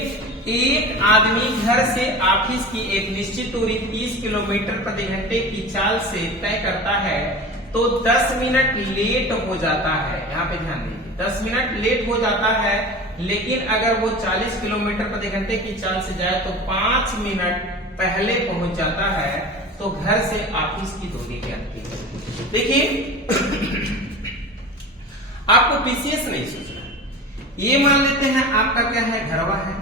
एक आदमी घर से ऑफिस की एक निश्चित दूरी 30 किलोमीटर प्रति घंटे की चाल से तय करता है, तो 10 मिनट लेट हो जाता है। यहाँ पे ध्यान दीजिए, 10 मिनट लेट हो जाता है, लेकिन अगर वो 40 किलोमीटर प्रति घंटे की चाल से जाए तो 5 मिनट पहले पहुंच जाता है, तो घर से ऑफिस की दूरी ज्ञात कीजिए। देखिए आपको पीसीएस नहीं सोचना, ये मान लेते हैं आपका क्या है घरवा है,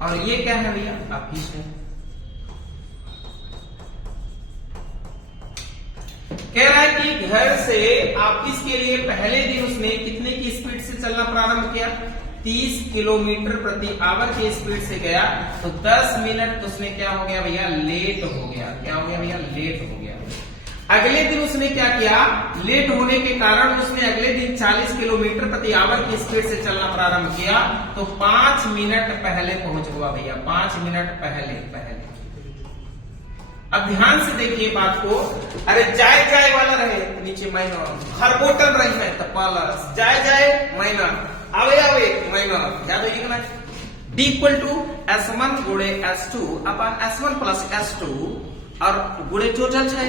और ये क्या है भैया ऑफिस है। कह रहा है कि घर से ऑफिस के लिए पहले दिन उसने कितने की स्पीड से चलना प्रारंभ किया, 30 किलोमीटर प्रति आवर की स्पीड से गया तो 10 मिनट उसने क्या हो गया भैया, लेट हो गया। क्या हो गया भैया, लेट हो गया। अगले दिन उसने क्या किया, लेट होने के कारण उसने अगले दिन 40 किलोमीटर प्रति आवर की स्पीड से चलना प्रारंभ किया तो 5 मिनट पहले पहुंच हुआ भैया, 5 मिनट पहले। अब ध्यान से देखिए बात को। अरे जाए जाए वाला रहे तो नीचे माइनस, खरबोटन रही है तो प्लस, जाए जाए माइनस, आवे आवे माइनस, याद है ना। D इक्वल टू S1 गुणे S2 अपन S1 प्लस S2 और गुणे टोटल छै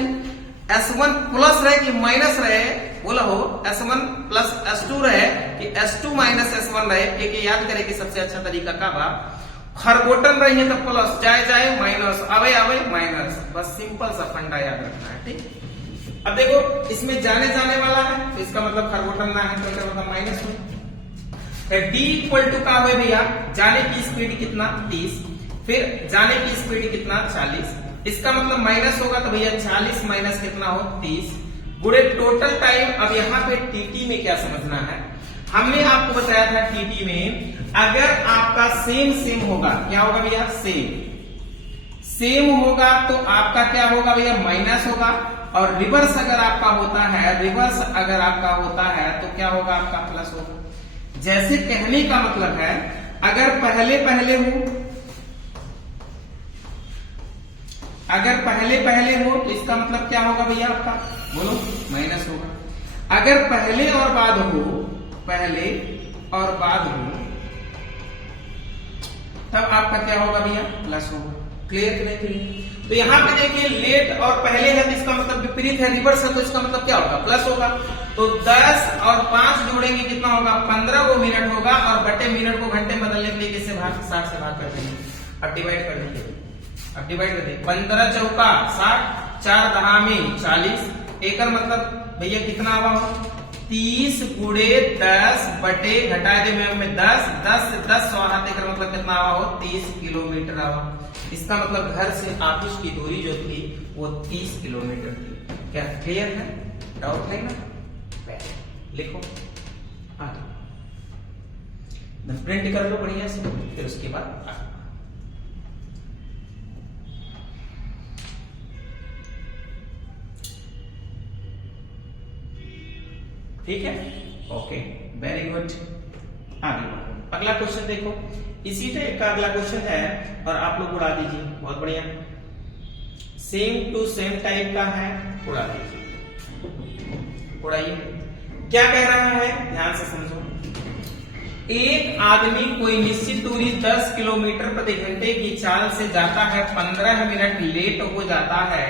S1 प्लस रहे कि माइनस रहे, बोला हो S1 प्लस S2 रहे कि S2 माइनस S1 रहे। एक याद करे कि सबसे अच्छा तरीका का बा, खरबोटन रही है तो प्लस, जाए जाए माइनस, आवे आवे माइनस, बस सिंपल सा फंडा याद रखना है, ठीक। अब देखो इसमें जाने जाने वाला है तो इसका मतलब खरबोटन ना है तो इसका मतलब माइनस हो। D इक्वल टू का हुए भैया, जाने की स्पीड कितना 30, फिर जाने की स्पीड कितना 40, इसका मतलब माइनस होगा तो भैया 40 माइनस कितना हो 30 गुणे टोटल टाइम। अब यहाँ पे टीटी में क्या समझना है, हमने आपको बताया था टीटी में अगर आपका सेम होगा, क्या होगा भैया, सेम होगा तो आपका क्या होगा भैया, माइनस होगा। और रिवर्स अगर आपका होता है तो क्या होगा, आपका प्लस होगा। जैसे कहने का मतलब है अगर पहले हो तो इसका मतलब क्या होगा भैया, आपका बोलो, माइनस होगा। अगर पहले और बाद हो तब आपका क्या होगा भैया, प्लस होगा। क्लियर कि नहीं? तो यहाँ पे देखिए लेट और पहले है तो इसका मतलब विपरीत है, रिवर्स है तो इसका मतलब क्या होगा, प्लस होगा। तो 10 और 5 जोड़ेंगे कितना होगा, 15 को मिनट होगा और बटे मिनट को घंटे में बदलने के लिए किससे भाग, 60 से भाग कर देंगे। अब डिवाइड कर देंगे, 15 चौका 60, 4 दहा में 40, एक मतलब भैया कितना आवा हो, 30 गुणे 10 बटे घटा दे में 10 से 10 100 हाथ का मतलब कितना आवा हो, 30 किलोमीटर आवा। इसका मतलब घर से ऑफिस की दूरी जो थी वो 30 किलोमीटर थी। क्या क्लियर है, डाउट है ना? लिखो आगे, प्रिंट कर लो बढ़िया से, फिर उसके बाद आगे। ठीक है, ओके, वेरी गुड। आगे अगला क्वेश्चन देखो, इसी टाइप का अगला क्वेश्चन है और आप लोग उड़ा दीजिए, बहुत बढ़िया। सेम टू सेम टाइप का है, उड़ा दीजिए, उड़ाइए। क्या कह रहा है, ध्यान से समझो। एक आदमी कोई निश्चित दूरी 10 किलोमीटर प्रति घंटे की चाल से जाता है, 15 मिनट लेट हो जाता है।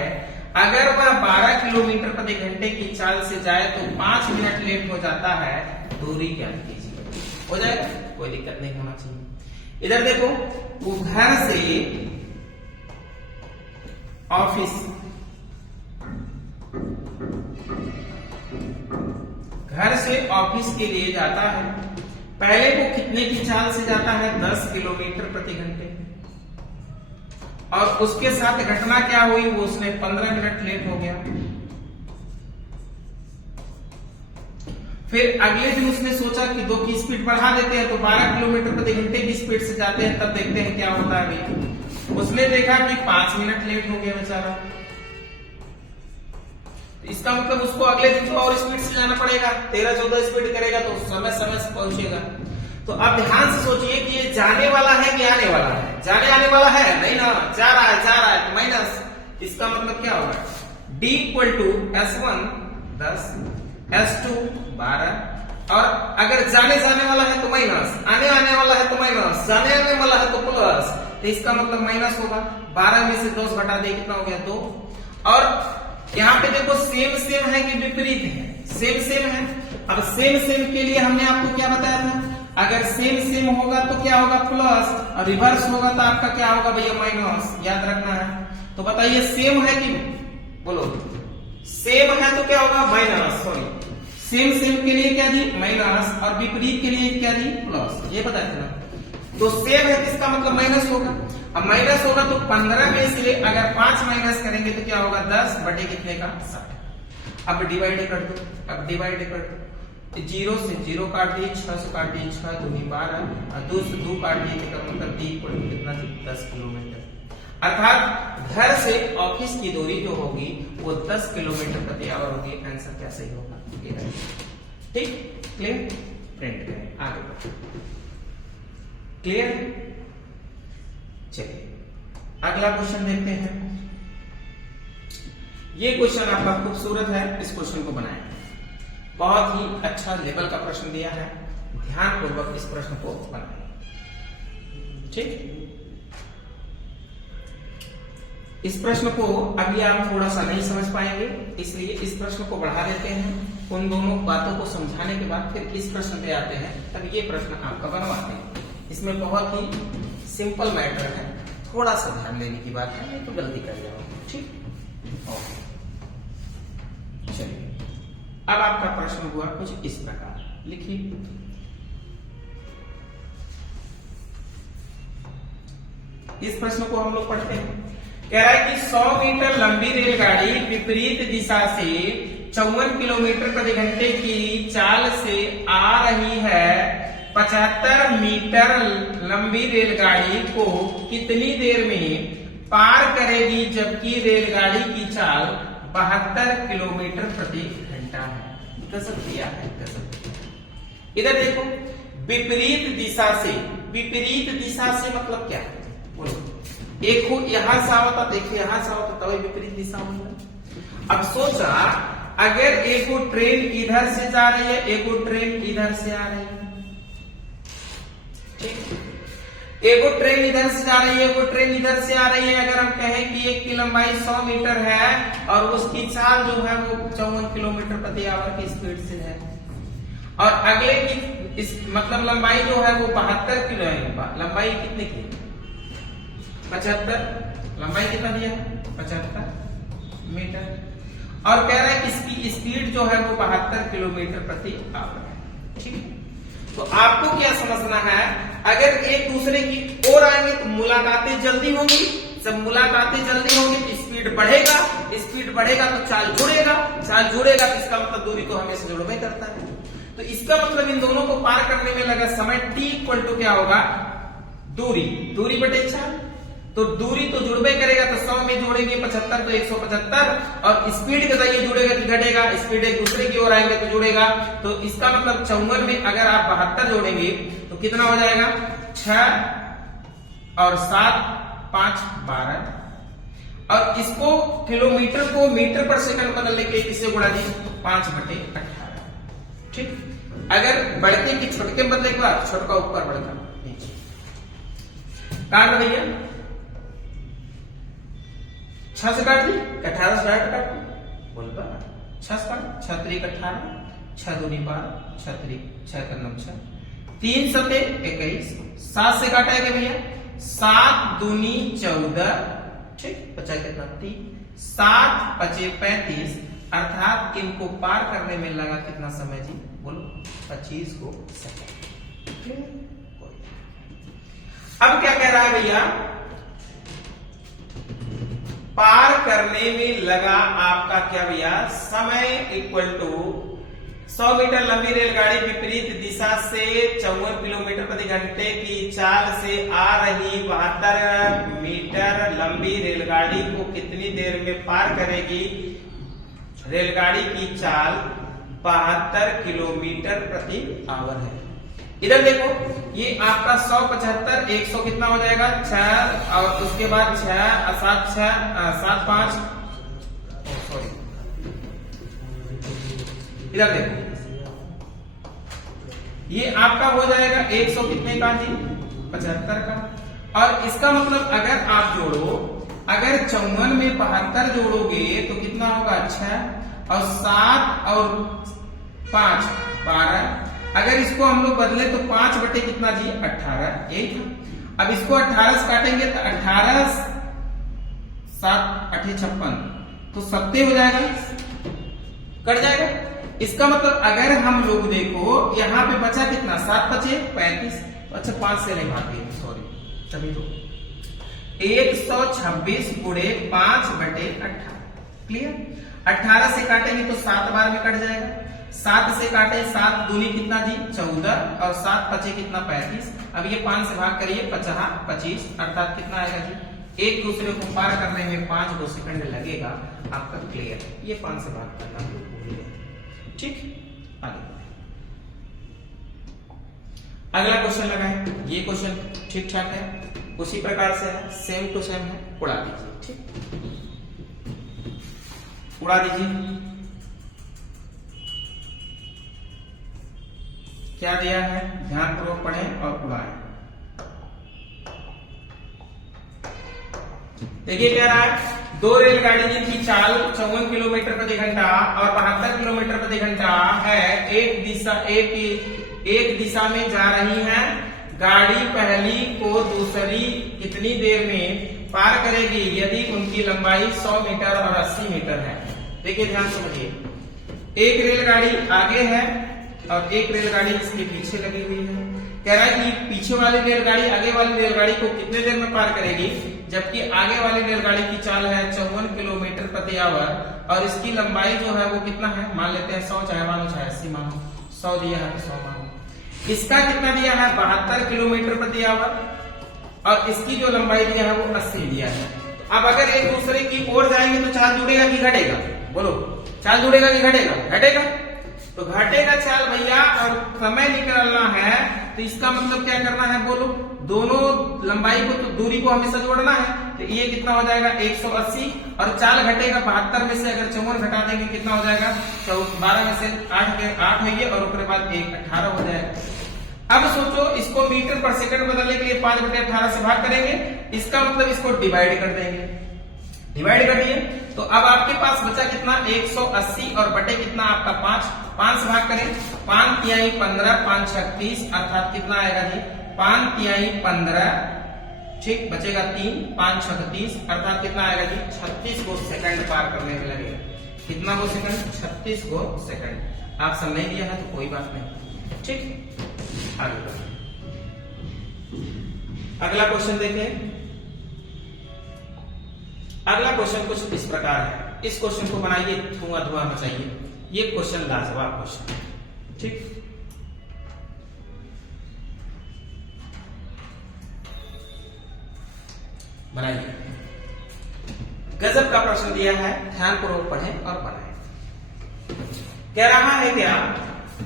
अगर वह 12 किलोमीटर प्रति घंटे की चाल से जाए तो 5 मिनट लेट हो जाता है, दूरी ज्ञात कीजिए। हो जाएगा, कोई दिक्कत नहीं होना चाहिए। इधर देखो, वो घर से ऑफिस के लिए जाता है। पहले वो कितने की चाल से जाता है, 10 किलोमीटर प्रति घंटे, और उसके साथ घटना क्या हुई, वो उसने 15 मिनट लेट हो गया। फिर अगले दिन उसने सोचा कि 2 की स्पीड बढ़ा देते हैं तो 12 किलोमीटर प्रति घंटे की स्पीड से जाते हैं, तब देखते हैं क्या होता है भाई। उसने देखा कि 5 मिनट लेट हो गया बेचारा। इसका मतलब उसको अगले दिन और स्पीड से जाना पड़ेगा, 13-14 स्पीड करेगा तो समय से पहुंचेगा। तो अब ध्यान से सोचिए कि ये जाने वाला है कि आने वाला है, जाने आने वाला है नहीं ना, जा रहा है तो माइनस। इसका मतलब क्या होगा, D equal to S1 10, S2 12, और अगर जाने वाला है तो माइनस, आने वाला है तो माइनस, जाने आने वाला है तो प्लस, तो इसका मतलब माइनस होगा। 12 में से 10 घटा दे कितना हो गया, 2। और यहाँ पे देखो सेम है कि विपरीत है, सेम है। अब सेम के लिए हमने आपको क्या बताया था, अगर सेम होगा तो क्या होगा, प्लस, और रिवर्स होगा तो आपका क्या होगा भैया, माइनस। याद रखना है। तो बताइए सेम है कि, बोलो, सेम है तो क्या होगा, माइनस। सॉरी, सेम के लिए क्या दी, माइनस, और विपरीत के लिए क्या दी, प्लस। ये बताया था ना। तो सेम है तो इसका मतलब माइनस होगा। अब माइनस होगा तो 15 में से अगर 5 माइनस करेंगे तो क्या होगा, 10 बटे कितने का, 60। अब डिवाइड कर दो, 0 से 0 काट दिए, 6 से काट दिए, 6 दूनी 12 और 2 से 2 काट दिए तो मतलब D इक्वल टू कितना, 10 किलोमीटर। अर्थात घर से ऑफिस की दूरी जो होगी वो 10 किलोमीटर प्रति आवर होगी। आंसर क्या सही होगा? ठीक, क्लियर? प्रिंट करें, आगे बढ़ो। क्लियर? चलिए अगला क्वेश्चन देखते हैं। ये क्वेश्चन आपका खूबसूरत है, इस क्वेश्चन को बनाएं। बहुत ही अच्छा लेवल का प्रश्न दिया है, ध्यान पूर्वक इस प्रश्न को बनाएं। ठीक, इस प्रश्न को अभी आप थोड़ा सा नहीं समझ पाएंगे, इसलिए इस प्रश्न को बढ़ा देते हैं। उन दोनों बातों को समझाने के बाद फिर इस प्रश्न पे आते हैं, तब ये प्रश्न आपका बनवाते हैं। इसमें बहुत ही सिंपल मैटर है, थोड़ा सा ध्यान देने की बात है, नहीं तो गलती कर जाओगे। ठीक, ओके। चलिए अब आपका प्रश्न हुआ कुछ इस प्रकार, लिखिए। इस प्रश्न को हम लोग पढ़ते हैं। कह रहा है कि 100 मीटर लंबी रेलगाड़ी विपरीत दिशा से 54 किलोमीटर प्रति घंटे की चाल से आ रही है। 75 मीटर लंबी रेलगाड़ी को कितनी देर में पार करेगी, जबकि रेलगाड़ी की चाल 72 किलोमीटर प्रति घंटा है। गजब दिया है, गजब। इधर देखो, विपरीत दिशा से, विपरीत दिशा से मतलब क्या है बोलो? एक को यहां से आवता, देखिए यहां से आवता तब विपरीत दिशा होगा। अब सोचा अगर एक को ट्रेन इधर से जा रही है, एक को ट्रेन इधर से आ रही है, ठीक, एक को ट्रेन इधर से जा रही है, एक को ट्रेन इधर से आ रही है। अगर हम कहें कि एक की लंबाई 100 मीटर है और उसकी चाल जो है वो 54 किलोमीटर प्रति आवर की स्पीड से है, और अगले की इस मतलब लंबाई जो है वो 72 किलो है। लंबाई कितने की? 75। लंबाई कितना दिया है? 75 मीटर। और कह रहा है कि इसकी स्पीड जो है वो 72 किलोमीटर प्रति आवर है। ठीक है, तो आपको क्या समझना है, अगर एक दूसरे की ओर आएंगे तो मुलाकातें जल्दी होंगी। जब मुलाकातें जल्दी होंगी तो स्पीड बढ़ेगा, स्पीड बढ़ेगा तो चाल जुड़ेगा, चाल जुड़ेगा तो इसका मतलब दूरी तो हमेशा जुड़वे करता है। तो इसका मतलब इन दोनों को पार करने में लगा समय t इक्वल टू क्या होगा? दूरी, दूरी बटे चाल। तो दूरी तो जुड़बे करेगा, तो 100 में जोड़ेंगे 75 तो 175, और स्पीड के जरिए जुड़ेगा कि घटेगा? स्पीड एक दूसरे की ओर आएंगे तो जुड़ेगा। तो इसका मतलब 54 में अगर आप 72 जोड़ेंगे तो कितना हो जाएगा? 6 और 7 5 12, और इसको किलोमीटर को मीटर पर सेकंड बदलने के किसे गुणा दी? 5/18। ठीक, अगर बढ़ते की छोटे में बदलने के बाद छोटा ऊपर बढ़ता नीचे काट भैया, 6 से काट दी, 18 से डायरेक्ट काट दी, बोल पा 6 से काट, 6 3 18, 6 दूनी 12, 6 3 6 का 9 6, 3 7 21, 7 से काटा है भैया, 7 दूनी 14, ठीक, 50 कितना 3, 7 5 35, अर्थात इनको पार करने में लगा कितना समय जी? बोलो 25 को सेकंड। अब क्या कह रहा है भैया? पार करने में लगा आपका क्या भैया? समय इक्वल टू 100 मीटर लंबी रेलगाड़ी विपरीत दिशा से 54 किलोमीटर प्रति घंटे की चाल से आ रही 72 मीटर लंबी रेलगाड़ी को कितनी देर में पार करेगी? रेलगाड़ी की चाल 72 किलोमीटर प्रति आवर है। इधर देखो, ये आपका 100 75 100 कितना हो जाएगा? 6, और उसके बाद 6 7 7 5, सॉरी, इधर देखो, ये आपका हो जाएगा 100 कितने का जी? 75 का। और इसका मतलब अगर आप जोड़ो, अगर 54 में 72 जोड़ोगे तो कितना होगा? 6 और 7 और 5 12। अगर इसको हम लोग बदले तो 5 बटे कितना जी? 18, यही था। अब इसको 18 से काटेंगे तो 18 7 8 56, तो 70 हो जाएगा, कट जाएगा। इसका मतलब अगर हम लोग देखो यहाँ पे बचा कितना? 7 5 35, अच्छा 5 से नहीं भागे, सॉरी, तभी तो 126 गुणे 5/18। क्लियर? 18 से काटेंगे तो 7 बार में कट जाएगा, 7 से काटे, 7 दूनी कितना जी 14 और 7 पचे कितना 35। अब ये 5 से भाग करिए 50 25 अर्थात कितना आएगा जी, एक दूसरे को पार करने में 5 सेकंड लगेगा। आपका क्लियर, ये 5 से भाग करना भूल गए। ठीक, आगे अगला क्वेश्चन लगाए। ये क्वेश्चन ठीक ठाक है, उसी प्रकार से है, सेम टू सेम है, उड़ा दीजिए। ठीक, उड़ा दीजिए। क्या दिया है, ध्यानपूर्वक पढ़ें और उड़ाएं। देखिए क्या रहा है, 2 रेलगाड़ी जिनकी चाल 54 किलोमीटर प्रति घंटा और 72 किलोमीटर प्रति घंटा है, एक दिशा में जा रही है। गाड़ी पहली को दूसरी कितनी देर में पार करेगी यदि उनकी लंबाई 100 मीटर और 80 मीटर है। देखिए ध्यान से समझिए, एक रेलगाड़ी आगे है और एक रेलगाड़ी इसके पीछे लगी हुई है। कह रहा है कि पीछे वाली रेलगाड़ी आगे वाली रेलगाड़ी को कितने देर में पार करेगी, जबकि आगे वाली रेलगाड़ी की चाल है 54 किलोमीटर प्रति आवर और इसकी लंबाई जो है वो कितना है, मान लेते हैं 100, चाहे मानो चाहे 80 मानो, 100 दिया है 100 मानो। इसका कितना दिया है 72 किलोमीटर प्रति आवर और इसकी जो लंबाई दिया है वो 80 दिया है। अब अगर एक दूसरे की ओर जाएंगे तो चाल जुड़ेगा कि घटेगा, बोलो, चाल जुड़ेगा कि घटेगा, घटेगा। तो घटेगा चाल भैया, और समय निकालना है तो इसका मतलब क्या करना है, बोलो, दोनों लंबाई को तो दूरी को हमेशा जोड़ना है। तो ये कितना हो जाएगा 180 और चाल घटेगा 72 में से अगर 54 घटा देंगे कितना हो जाएगा, 12 में से 8 है ये और उसके बाद 1 18 हो जाएगा। अब सोचो, इसको मीटर पर सेकंड बदलने के लिए 5/18 से भाग करेंगे, इसका मतलब इसको डिवाइड कर देंगे। डिवाइड कर दिए तो अब आपके पास बचा कितना 180 और बटे कितना आपका 5 से भाग करें, 5 तिहाई 15, 5 36 अर्थात कितना आएगा जी 5 तिहाई 15, ठीक, बचेगा 3, 5 36 अर्थात कितना आएगा जी 36 को सेकंड पार करने में लगेगा। कितना को सेकंड, 36 को सेकंड। आप सब नहीं दिया है तो कोई बात नहीं। ठीक, आगे अगला क्वेश्चन देखें। अगला क्वेश्चन कुछ इस प्रकार है, इस क्वेश्चन को बनाइए, धुआं धुआं मचाइए। ये क्वेश्चन लाजवाब क्वेश्चन, ठीक, बनाइए। गजब का प्रश्न दिया है, ध्यानपूर्वक पढ़ें और बनाएं। कह रहा है क्या,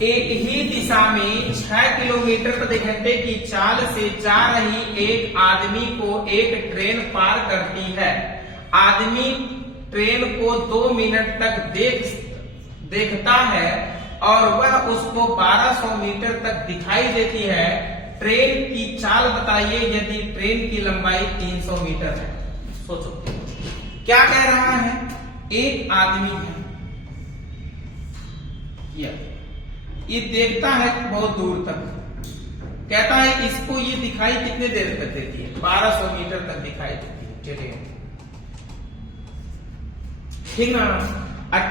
एक ही दिशा में 6 किलोमीटर प्रति घंटे की चाल से जा रही एक आदमी को एक ट्रेन पार करती है। आदमी ट्रेन को 2 मिनट तक देखता है और वह उसको 1200 मीटर तक दिखाई देती है। ट्रेन की चाल बताइए यदि ट्रेन की लंबाई 300 मीटर है। सोचो क्या कह रहा है, एक आदमी है, ये देखता है बहुत दूर तक, कहता है इसको ये दिखाई कितने देर तक देती है, 1200 मीटर तक दिखाई देती है ट्रेन, ठीक ना।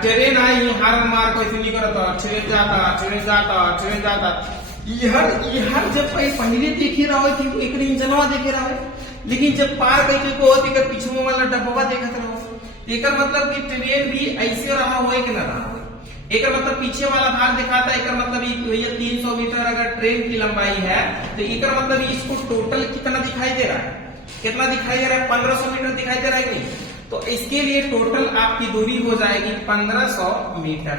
ट्रेन आई हार मार को इतनी करता, ट्रेन जाता यहर जब पहले देखे रहो थी एक इंजनवा देखे रहो, लेकिन जब पार करके को होती कर पीछे वाला डब्बा देखत रहो। एक मतलब कि ट्रेन भी ऐसे रहा हो कि ना रहा हो, एक मतलब पीछे वाला भाग दिखाता है। एक मतलब ये 300 मीटर अगर ट्रेन की लंबाई है तो एक मतलब इसको टोटल कितना दिखाई दे रहा है, कितना दिखाई दे रहा है, 1500 मीटर दिखाई दे रहा है नहीं। तो इसके लिए टोटल आपकी दूरी हो जाएगी 1500 मीटर।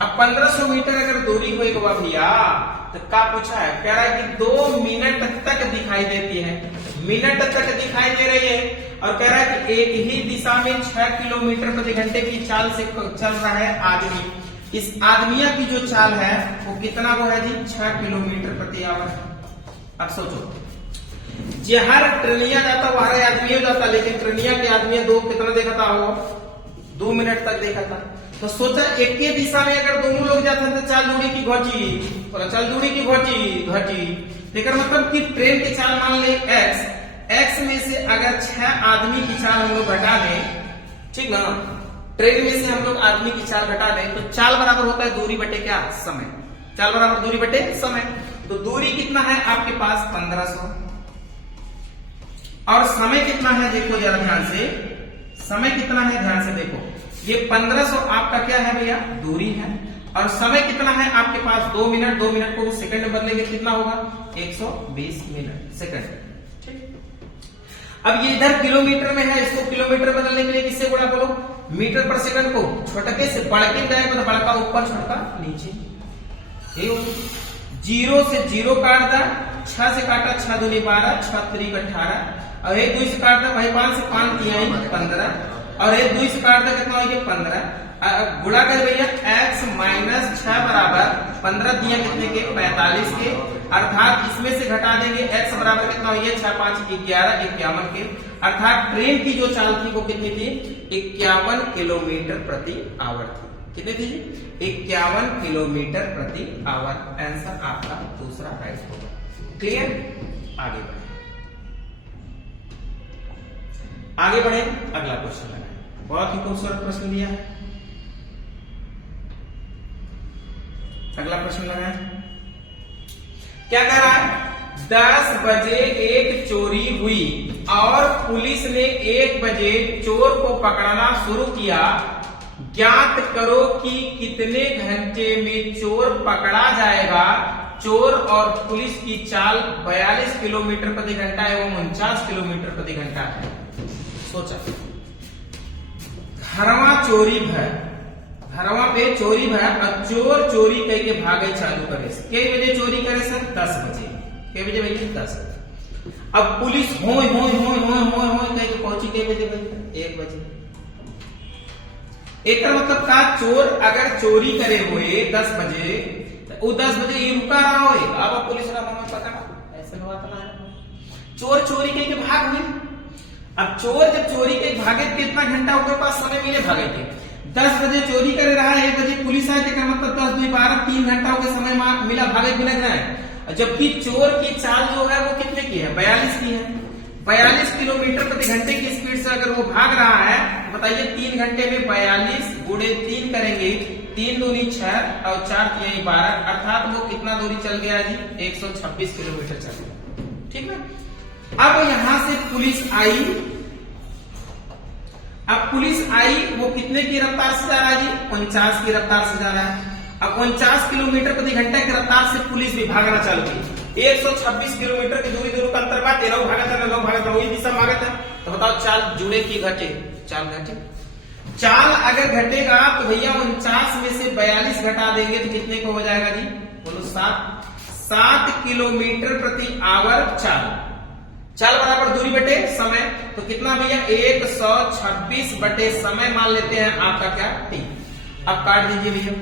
अब 1500 मीटर अगर दूरी होगा भैया तो क्या पूछा है, कह रहा है कि 2 मिनट तक दिखाई देती है, मिनट तक दिखाई दे रही है। और कह रहा है कि एक ही दिशा में 6 किलोमीटर प्रति घंटे की चाल से चल रहा है आदमी। इस आदमिया की जो चाल है वो कितना वो है जी 6 किलोमीटर प्रति आवर। अब सोचो, हर ट्रेनिया जाता वह आदमी हो जाता, लेकिन ट्रेनिया के आदमी कितना देखा था वो 2 मिनट तक देखा था। तो सोचा एक ही दिशा में अगर दोनों लोग जाते तो चाल दूरी की घटी, चाल दूरी की घटी। लेकिन मतलब कि ट्रेन की चाल मान ले x में से अगर 6 आदमी की चाल हम लोग घटा दें, ठीक ना, ट्रेन में से हम लोग आदमी की चाल घटा दें तो चाल बराबर होता है दूरी बटे क्या, समय। चाल बराबर दूरी बटे समय। तो दूरी कितना है आपके पास 1500 और समय कितना है, देखो जरा ध्यान से, समय कितना है ध्यान से देखो। ये 1500 आपका क्या है भैया, दूरी है, और समय कितना है आपके पास 2 मिनट, 2 मिनट को सेकंड में बदलेंगे कितना होगा 120 मिनट सेकंड। अब ये इधर किलोमीटर में है, इसको किलोमीटर बदलने के लिए किससे गुणा करो, मीटर पर सेकंड को छोटके से बड़के जाएगा तो बड़का ऊपर छोटका नीचे। 0 से 0 काट दा, 6 से काटा 6 दूनी 12, 6 त्रिक 18 और 1 2 से काट दा भाई 5 से 5 तिहाई 15 और 1 2 से काट दा कितना हो गया 15। गुणा कर भैया x माइनस 6 बराबर 15 दिया कितने के 45 के, अर्थात इसमें से घटा देंगे x बराबर कितना हो गया 6 5 11 51 के, अर्थात ट्रेन की जो चाल थी वो कितनी थी 51 किलोमीटर प्रति आवर थी। कितनी थी 51 किलोमीटर प्रति आवर। आंसर आपका दूसरा राइट होगा। क्लियर, आगे बढ़े, आगे बढ़े, अगला क्वेश्चन लगाए। बहुत ही खूबसूरत प्रश्न दिया है, अगला प्रश्न लगाए। क्या कह रहा है 10 बजे एक चोरी हुई और पुलिस ने 1 बजे चोर को पकड़ना शुरू किया, ज्ञात करो कि कितने घंटे में चोर पकड़ा जाएगा। चोर और पुलिस की चाल 42 किलोमीटर प्रति घंटा एवं 49 किलोमीटर प्रति घंटा है। सोचा घरवा चोरी है, घरवा पे चोरी है और चोर चोरी कह के भागे चालू करे। कई बजे चोरी करे सर 10 बजे। कई बजे भैया 10 बजे। अब पुलिस होय होय होय होय होय होय कह के पहुंची कई बजे भैया 1 बजे। एक मतलब का चोर अगर चोरी करे हुए 10 बजे तो वो 10 बजे ये रुका रहा हो, अब पुलिस ना हमें पकड़ा, ऐसे बात ना है। चोर चोरी कह के भाग गए। अब चोर जब चोरी के भागे कितना घंटा उसके पास समय मिले भागे थे 10 बजे चोरी करे रहा है, 1 बजे पुलिस आए थे, मतलब 10 2 12 3 घंटा के समय मिला भागे भी लग रहा है। जबकि चोर की चाल जो है वो कितने की है 42 की है। 42 किलोमीटर प्रति घंटे की स्पीड से अगर वो भाग रहा है तो बताइए 3 घंटे में 42 गुणे 3 करेंगे, 3 दूनी 6 और 4 तिहाई 12, अर्थात वो कितना दूरी चल गया जी 126 किलोमीटर चल गया। ठीक है, अब यहां से पुलिस आई, अब पुलिस आई वो कितने की रफ्तार से जा रहा है जी 49 की रफ्तार से जा रहा है। अब 49 किलोमीटर प्रति घंटे की रफ्तार से पुलिस भी भागना चालू की। 126 किलोमीटर की दूरी दूर का अंतर बात 13 भागत है, 9 भागत है, वही दिशा भागत है। तो बताओ चाल जुड़े की घटे, चाल घटे। चाल अगर घटेगा तो भैया 49 में से 42 घटा देंगे तो कितने को हो जाएगा जी बोलो 7 किलोमीटर प्रति आवर चाल। चाल बराबर दूरी बटे समय, तो कितना भैया 126 बटे समय मान लेते हैं आपका क्या t। अब काट दीजिए भैया,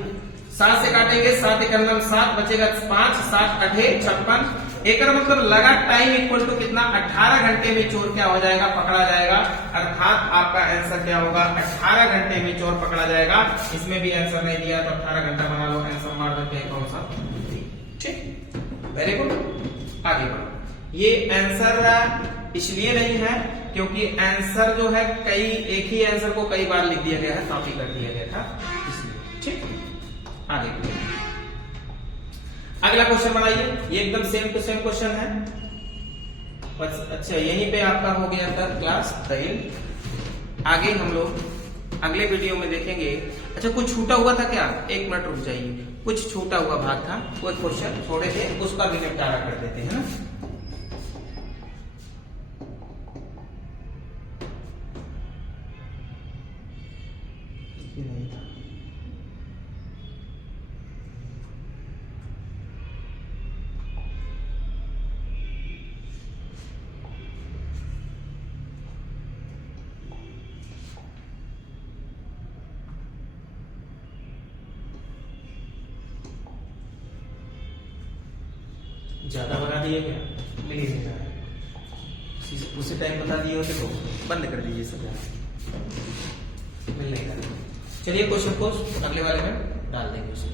7 से काटेंगे 7 एकम 7 बचेगा 5 7 8 56। एक मतलब लगा टाइम इक्वल टू कितना 18 घंटे में चोर क्या हो जाएगा पकड़ा जाएगा, अर्थात आपका आंसर क्या होगा 18 घंटे में चोर पकड़ा जाएगा। इसमें भी आंसर नहीं दिया तो 18 घंटा बना लो, आंसर मार देते हैं कौन सा, ठीक, वेरी गुड। आगे बढ़ो। ये आंसर इसलिए नहीं है क्योंकि आंसर जो है कई एक ही आंसर को कई बार लिख दिया गया है, कॉपी कर दिया गया था इसलिए, ठीक। आगे अगला क्वेश्चन बनाइए, ये एकदम सेम टू सेम क्वेश्चन है। अच्छा यहीं पे आपका हो गया था क्लास 10। आगे हम लोग अगले वीडियो में देखेंगे। अच्छा कुछ छूटा हुआ था क्या, 1 मिनट रुक जाइए, कुछ छूटा हुआ भाग था, कोई क्वेश्चन छोड़े थे उसका भी निपटारा कर देते हैं ना। ज्यादा बना दिए क्या, मिल ही नहीं रहा है, उसी टाइम बता दिए होते तो बंद कर दीजिए सब, मिल नहीं रहा। चलिए क्वेश्चन को अगले वाले में डाल देंगे उसे।